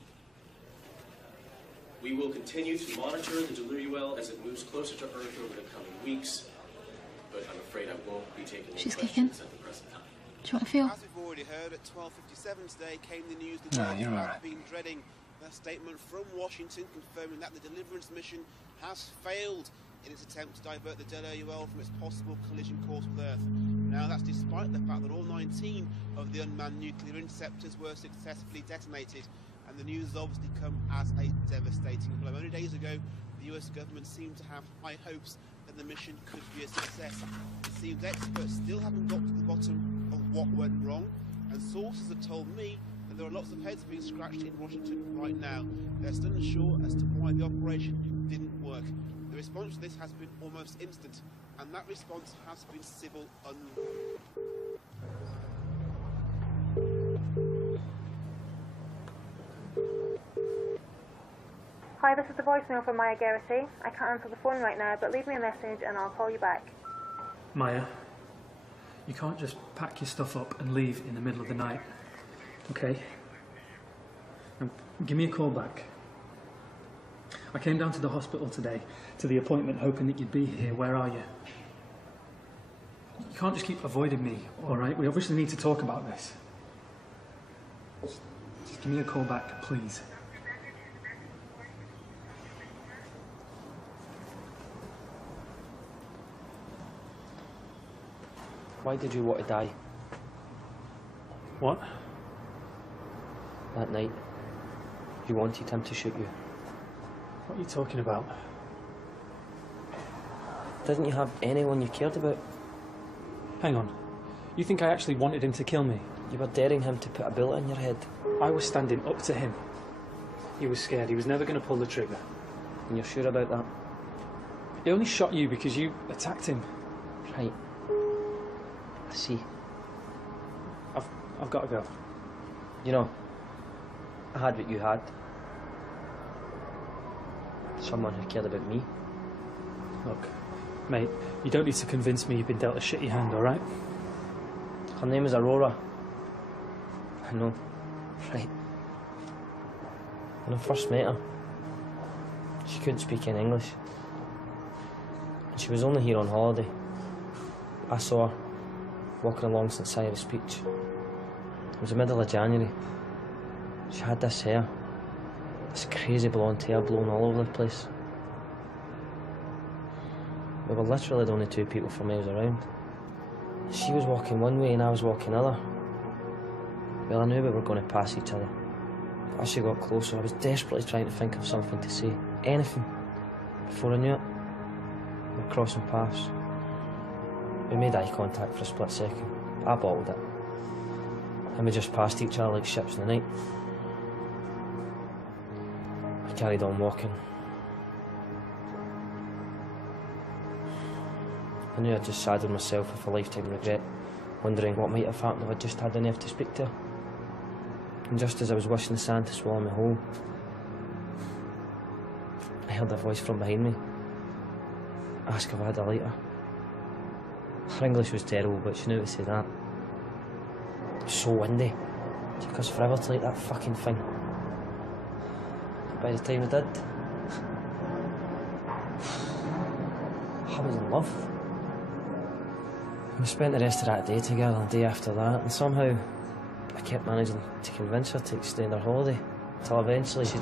We will continue to monitor the Deluruel as it moves closer to Earth over the coming weeks, but I'm afraid I won't be taking any questions at the present time. Do you want to feel? As we've already heard, at 12:57 today came the news the world has been dreading. A statement from Washington confirming that the Deliverance mission has failed in its attempt to divert the Deluruel from its possible collision course with Earth. Now, that's despite the fact that all 19 of the unmanned nuclear interceptors were successfully detonated, and the news has obviously come as a devastating blow. Only days ago, the US government seemed to have high hopes that the mission could be a success. It seems experts still haven't got to the bottom of what went wrong, and sources have told me that there are lots of heads being scratched in Washington right now. They're still unsure as to why the operation didn't work. The response to this has been almost instant, and that response has been civil unrest. Hi, this is the voicemail from Maya Garrity. I can't answer the phone right now, but leave me a message and I'll call you back. Maya, you can't just pack your stuff up and leave in the middle of the night, okay? Now, give me a call back. I came down to the hospital today, to the appointment, hoping that you'd be here. Where are you? You can't just keep avoiding me, all right? We obviously need to talk about this. Just give me a call back, please. Why did you want to die? What? That night, you wanted him to shoot you. What are you talking about? Didn't you have anyone you cared about? Hang on. You think I actually wanted him to kill me? You were daring him to put a bullet in your head. I was standing up to him. He was scared. He was never going to pull the trigger. And you're sure about that? He only shot you because you attacked him. Right. I see. I've got to go. You know, I had what you had. Someone who cared about me. Look, mate, you don't need to convince me you've been dealt a shitty hand, all right? Her name is Aurora. I know. Right. When I first met her, she couldn't speak any English. And she was only here on holiday. I saw her walking along St. Cyrus Beach. It was the middle of January. She had this hair. This crazy blonde hair blown all over the place. We were literally the only two people for miles around. She was walking one way and I was walking the other. Well, I knew we were going to pass each other. But as she got closer, I was desperately trying to think of something to say. Anything. Before I knew it, we were crossing paths. We made eye contact for a split second, but I bottled it. And we just passed each other like ships in the night. I carried on walking. I knew I'd just saddled myself with a lifetime regret, wondering what might have happened if I'd just had the nerve to speak to her. And just as I was wishing the sand to swallow me whole, I heard a voice from behind me ask if I had a lighter. Her English was terrible, but she knew how to say that. It was so windy. It took us forever to light that fucking thing. But by the time we did, I was in love. We spent the rest of that day together and the day after that, and somehow I kept managing to convince her to extend her holiday, until eventually she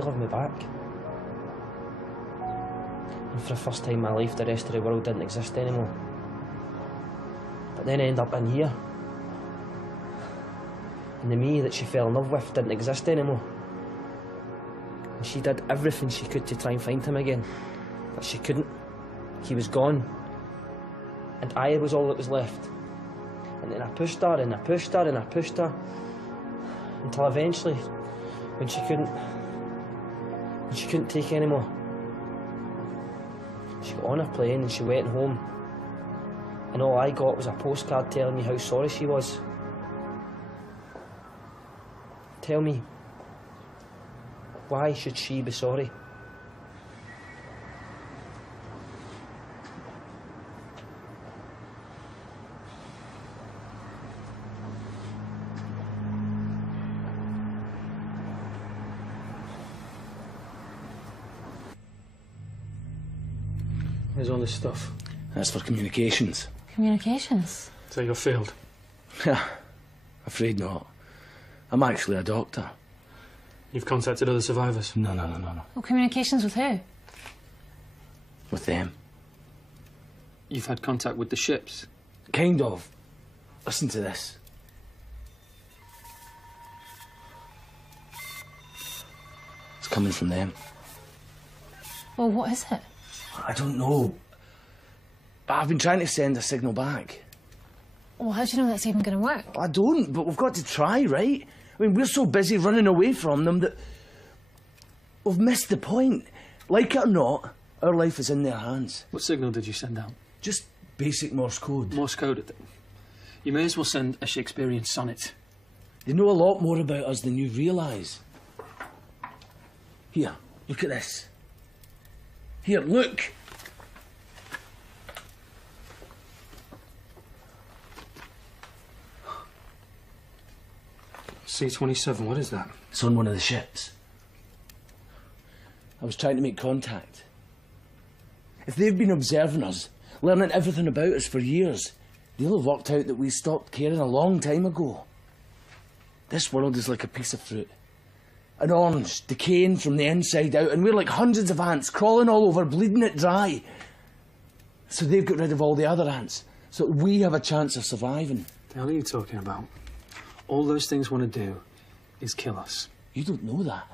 loved me back. And for the first time in my life, the rest of the world didn't exist anymore. But then I ended up in here. And the me that she fell in love with didn't exist anymore. And she did everything she could to try and find him again. But she couldn't. He was gone. And I was all that was left. And then I pushed her, and I pushed her, and I pushed her. Until eventually, when she couldn't take anymore, she got on a plane and she went home. And all I got was a postcard telling me how sorry she was. Tell me, why should she be sorry? There's all this stuff. That's for communications. Communications? So you're failed? Afraid not. I'm actually a doctor. You've contacted other survivors? No. Well, communications with who? With them. You've had contact with the ships? Kind of. Listen to this. It's coming from them. Well, what is it? I don't know. But I've been trying to send a signal back. Well, how do you know that's even going to work? I don't, but we've got to try, right? I mean, we're so busy running away from them that we've missed the point. Like it or not, our life is in their hands. What signal did you send out? Just basic Morse code. Morse code? You may as well send a Shakespearean sonnet. They know a lot more about us than you realise. Here, look at this. Here, look. C-27, what is that? It's on one of the ships. I was trying to make contact. If they've been observing us, learning everything about us for years, they'll have worked out that we stopped caring a long time ago. This world is like a piece of fruit. An orange, decaying from the inside out, and we're like hundreds of ants crawling all over, bleeding it dry. So they've got rid of all the other ants, so that we have a chance of surviving. The hell are you talking about? All those things want to do is kill us. You don't know that.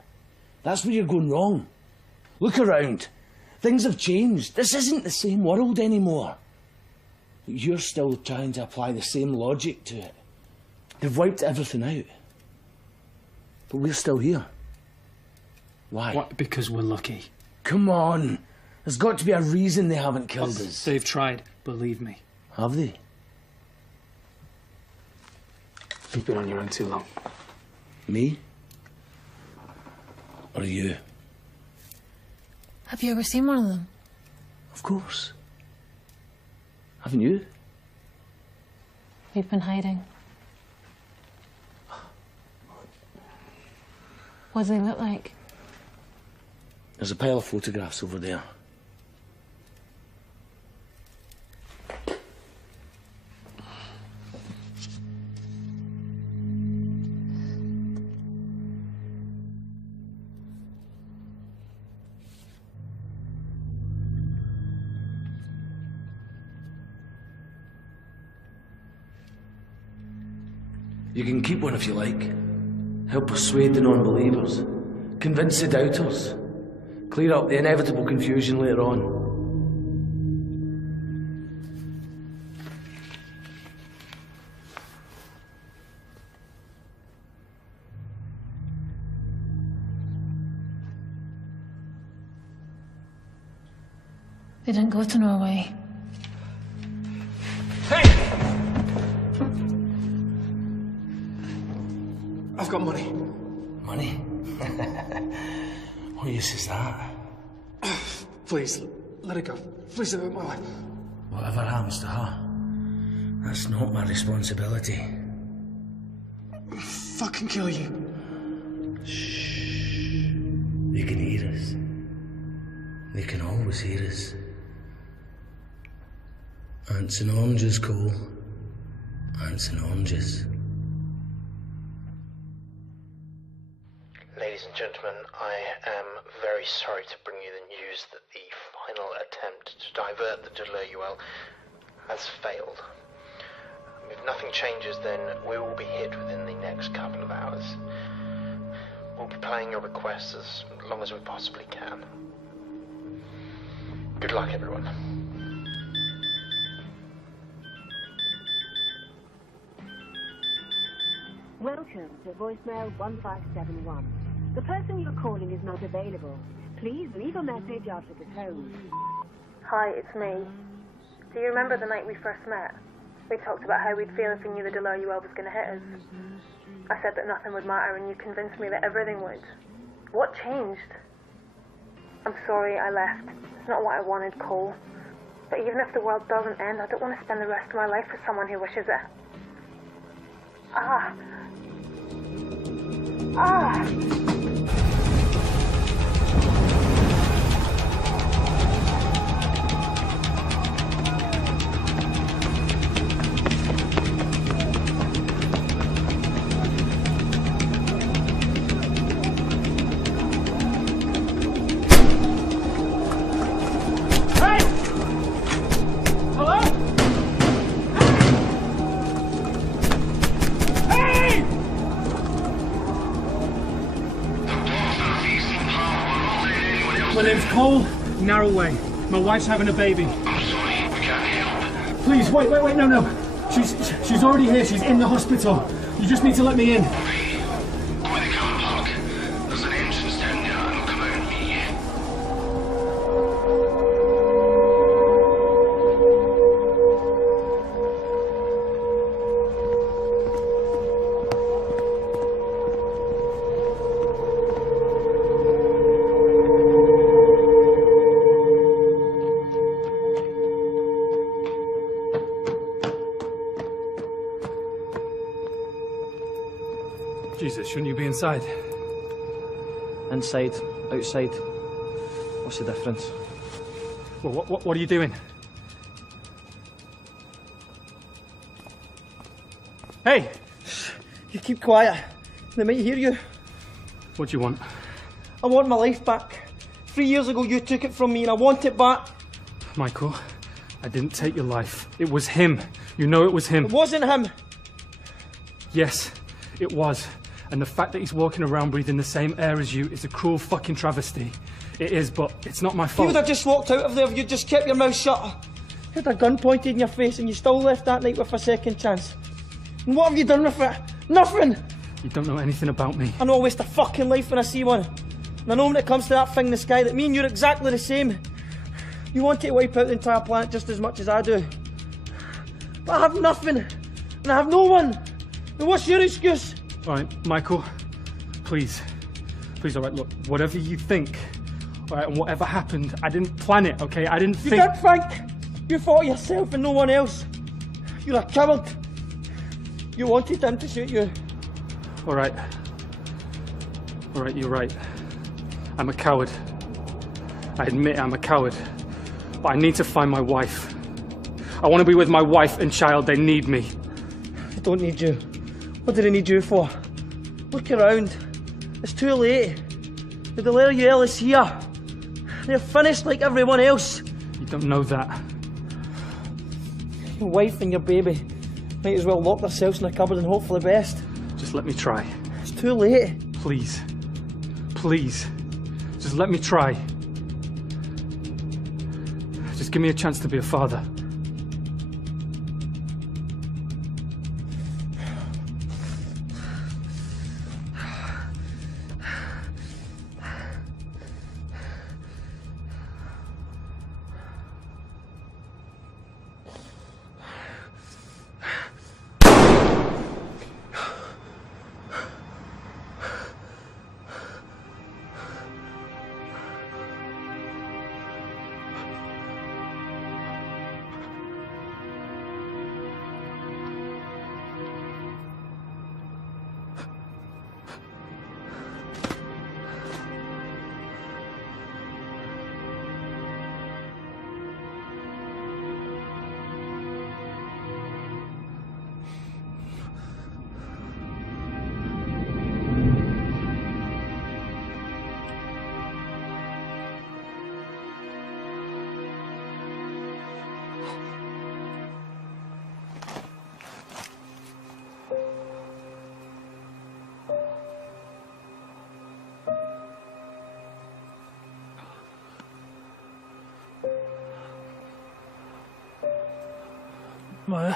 That's where you're going wrong. Look around. Things have changed. This isn't the same world anymore. You're still trying to apply the same logic to it. They've wiped everything out. But we're still here. Why? What? Because we're lucky. Come on. There's got to be a reason they haven't killed us. They've tried, believe me. Have they? You've been on your own too long. Me? Or you? Have you ever seen one of them? Of course. Haven't you? We've been hiding. What do they look like? There's a pile of photographs over there. You can keep one if you like. Help persuade the non-believers. Convince the doubters. Clear up the inevitable confusion later on. They didn't go to Norway. Hey! I've got money. Money? What use is that? Please, let it go. Please, my wife. Whatever happens to her, that's not my responsibility. I'll fucking kill you. Shh. They can hear us. They can always hear us. Ants and oranges, Cole. Ants and oranges. Ladies and gentlemen, I am very sorry to bring you the news that the final attempt to divert the de l'Oeil has failed. If nothing changes, then we will be hit within the next couple of hours. We'll be playing your requests as long as we possibly can. Good luck, everyone. Welcome to voicemail 1571. The person you're calling is not available. Please leave a message after the tone. Hi, it's me. Do you remember the night we first met? We talked about how we'd feel if we knew the de l'Oeil was going to hit us. I said that nothing would matter and you convinced me that everything would. What changed? I'm sorry I left. It's not what I wanted, Cole. But even if the world doesn't end, I don't want to spend the rest of my life with someone who wishes it. Ah! My name's Cole Narrowway. My wife's having a baby. I'm sorry, we can't help. Please, wait, no. She's already here. She's in the hospital. You just need to let me in. Go in the car park. There's an entrance down there and I'll come out and meet you. Jesus, shouldn't you be inside? Inside, outside. What's the difference? Well, what are you doing? Hey! You keep quiet. They might hear you. What do you want? I want my life back. 3 years ago you took it from me and I want it back. Michael, I didn't take your life. It was him. You know it was him. It wasn't him. Yes, it was. And the fact that he's walking around breathing the same air as you is a cruel fucking travesty. It is, but it's not my If you fault. would have just walked out of there if you'd just kept your mouth shut. You had a gun pointed in your face and you still left that night with a second chance. And what have you done with it? Nothing! You don't know anything about me. I know I waste a fucking life when I see one. And I know when it comes to that thing in the sky that me and you're exactly the same. You want it to wipe out the entire planet just as much as I do. But I have nothing. And I have no one. And what's your excuse? Alright, Michael, please, alright, look, whatever you think, alright, and whatever happened, I didn't plan it, okay? I didn't think... You did think! You fought yourself and no one else. You're a coward. You wanted him to shoot you. Alright, you're right. I'm a coward. I admit I'm a coward. But I need to find my wife. I want to be with my wife and child. They need me. They don't need you. What do they need you for? Look around. It's too late. The de l'Oeil is here. They're finished like everyone else. You don't know that. Your wife and your baby might as well lock themselves in a cupboard and hope for the best. Just let me try. It's too late. Please. Please. Just let me try. Just give me a chance to be a father. Maya.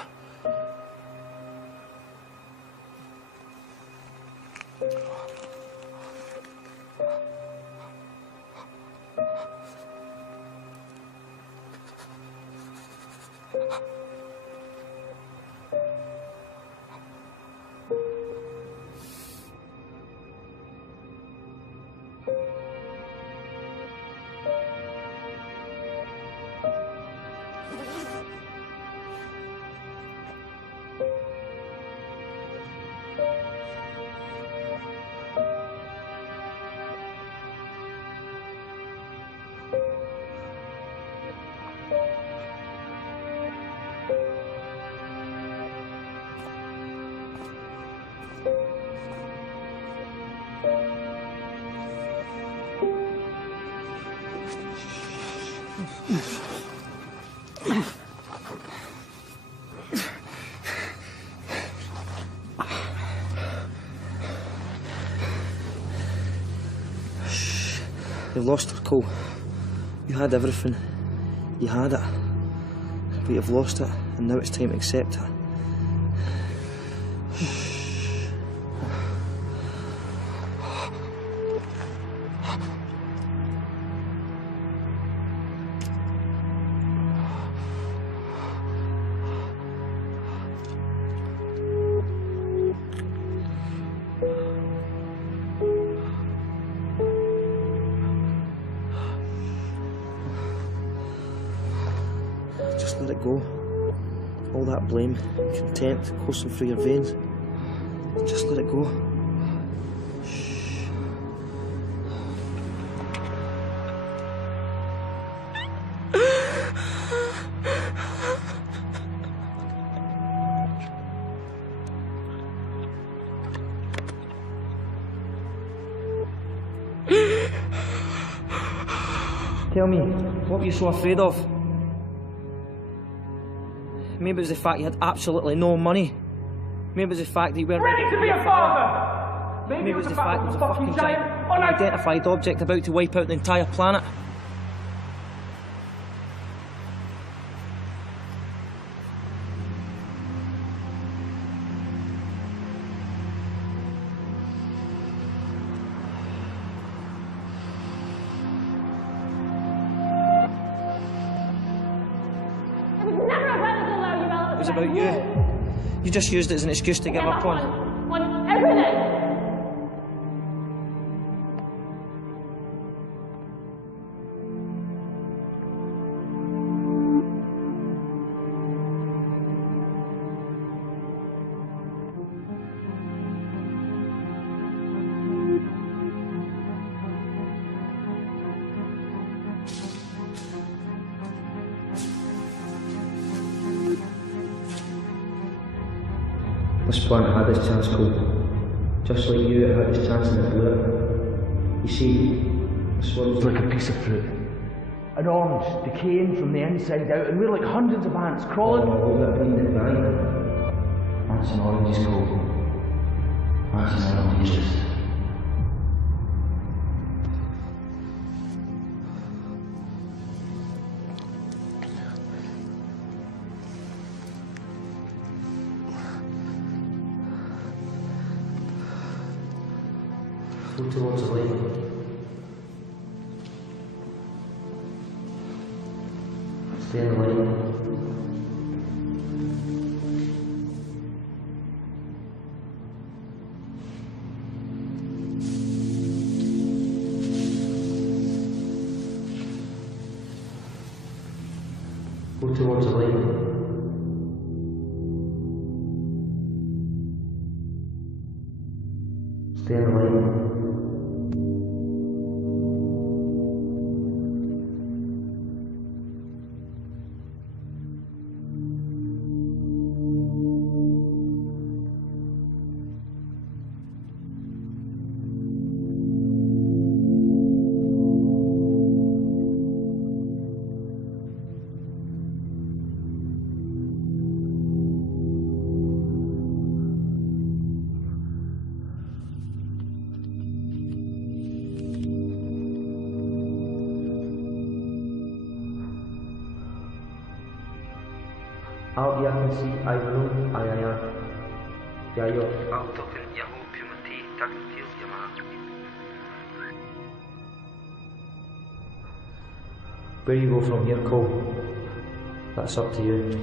You've lost her, Cole. You had everything. You had it. But you've lost it, and now it's time to accept it. Just let it go. All that blame, contempt coursing through your veins. Just let it go. Tell me, what were you so afraid of? Maybe it was the fact you had absolutely no money. Maybe it was the fact that you weren't ready to be a father! Maybe it was the fact there was a fucking giant unidentified object about to wipe out the entire planet. It was about you. You just used it as an excuse to give up on. On everything! This planet had its chance, Cole. Just like you, it had its chance and it blew it. You see, this world's like a piece of fruit. An orange, decaying from the inside out, and we're like hundreds of ants crawling. Oh, that green it right. Ants and oranges, Cole. Ants and oranges. Go towards the light. Stay in the light. Go towards the light. Stay in the light. Out jag kan se Ivan Ayayan. Jag gör allt och en jag hoppas till tack till Yamaha. Where you go from here, Cole? That's up to you.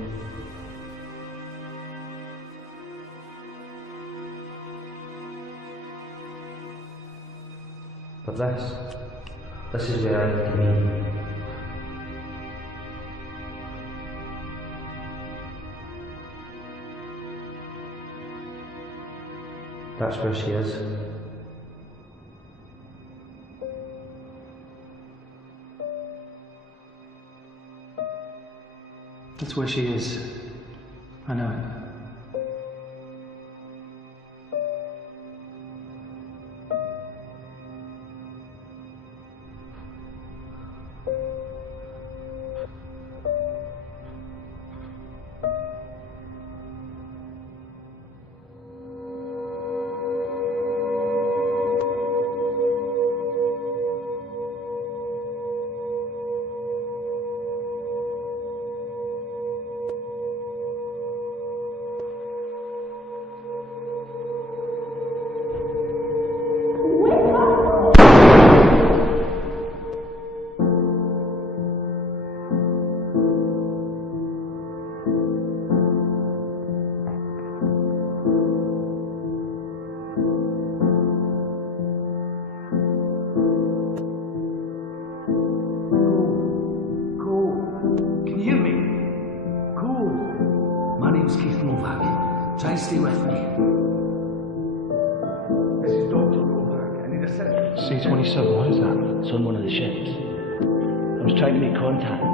But this is where I need to be. That's where she is. That's where she is. I know it. Try and stay with me. This is Dr. Roberg. I need assistance. C-27, what is that? It's on one of the ships. I was trying to make contact.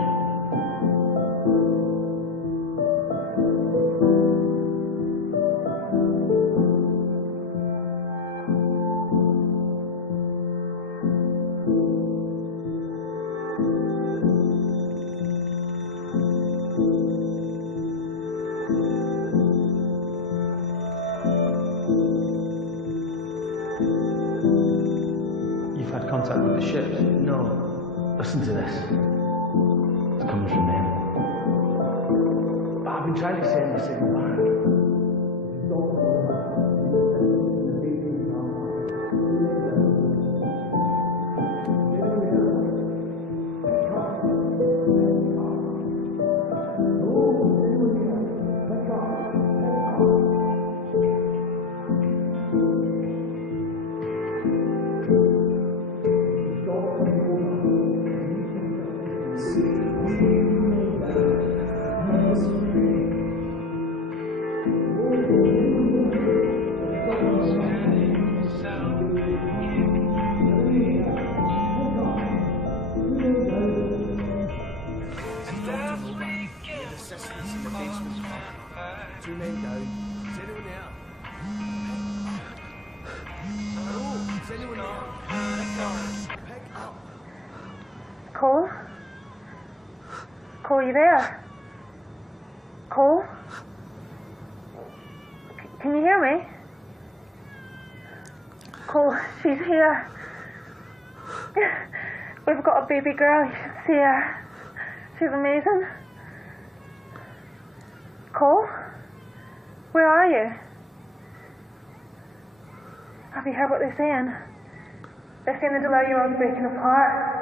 Contact with the ship? No. Listen to this. It's coming from them. But I've been trying to send the signal back. Two men down. Is anyone there? Hello? Is anyone there? Pick up. Cole? Cole, you there? Cole? Can you hear me? Cole, she's here. We've got a baby girl, you should see her. She's amazing. Cole? Where are you? Have you heard what they're saying? They're saying the Delaware UL's breaking apart.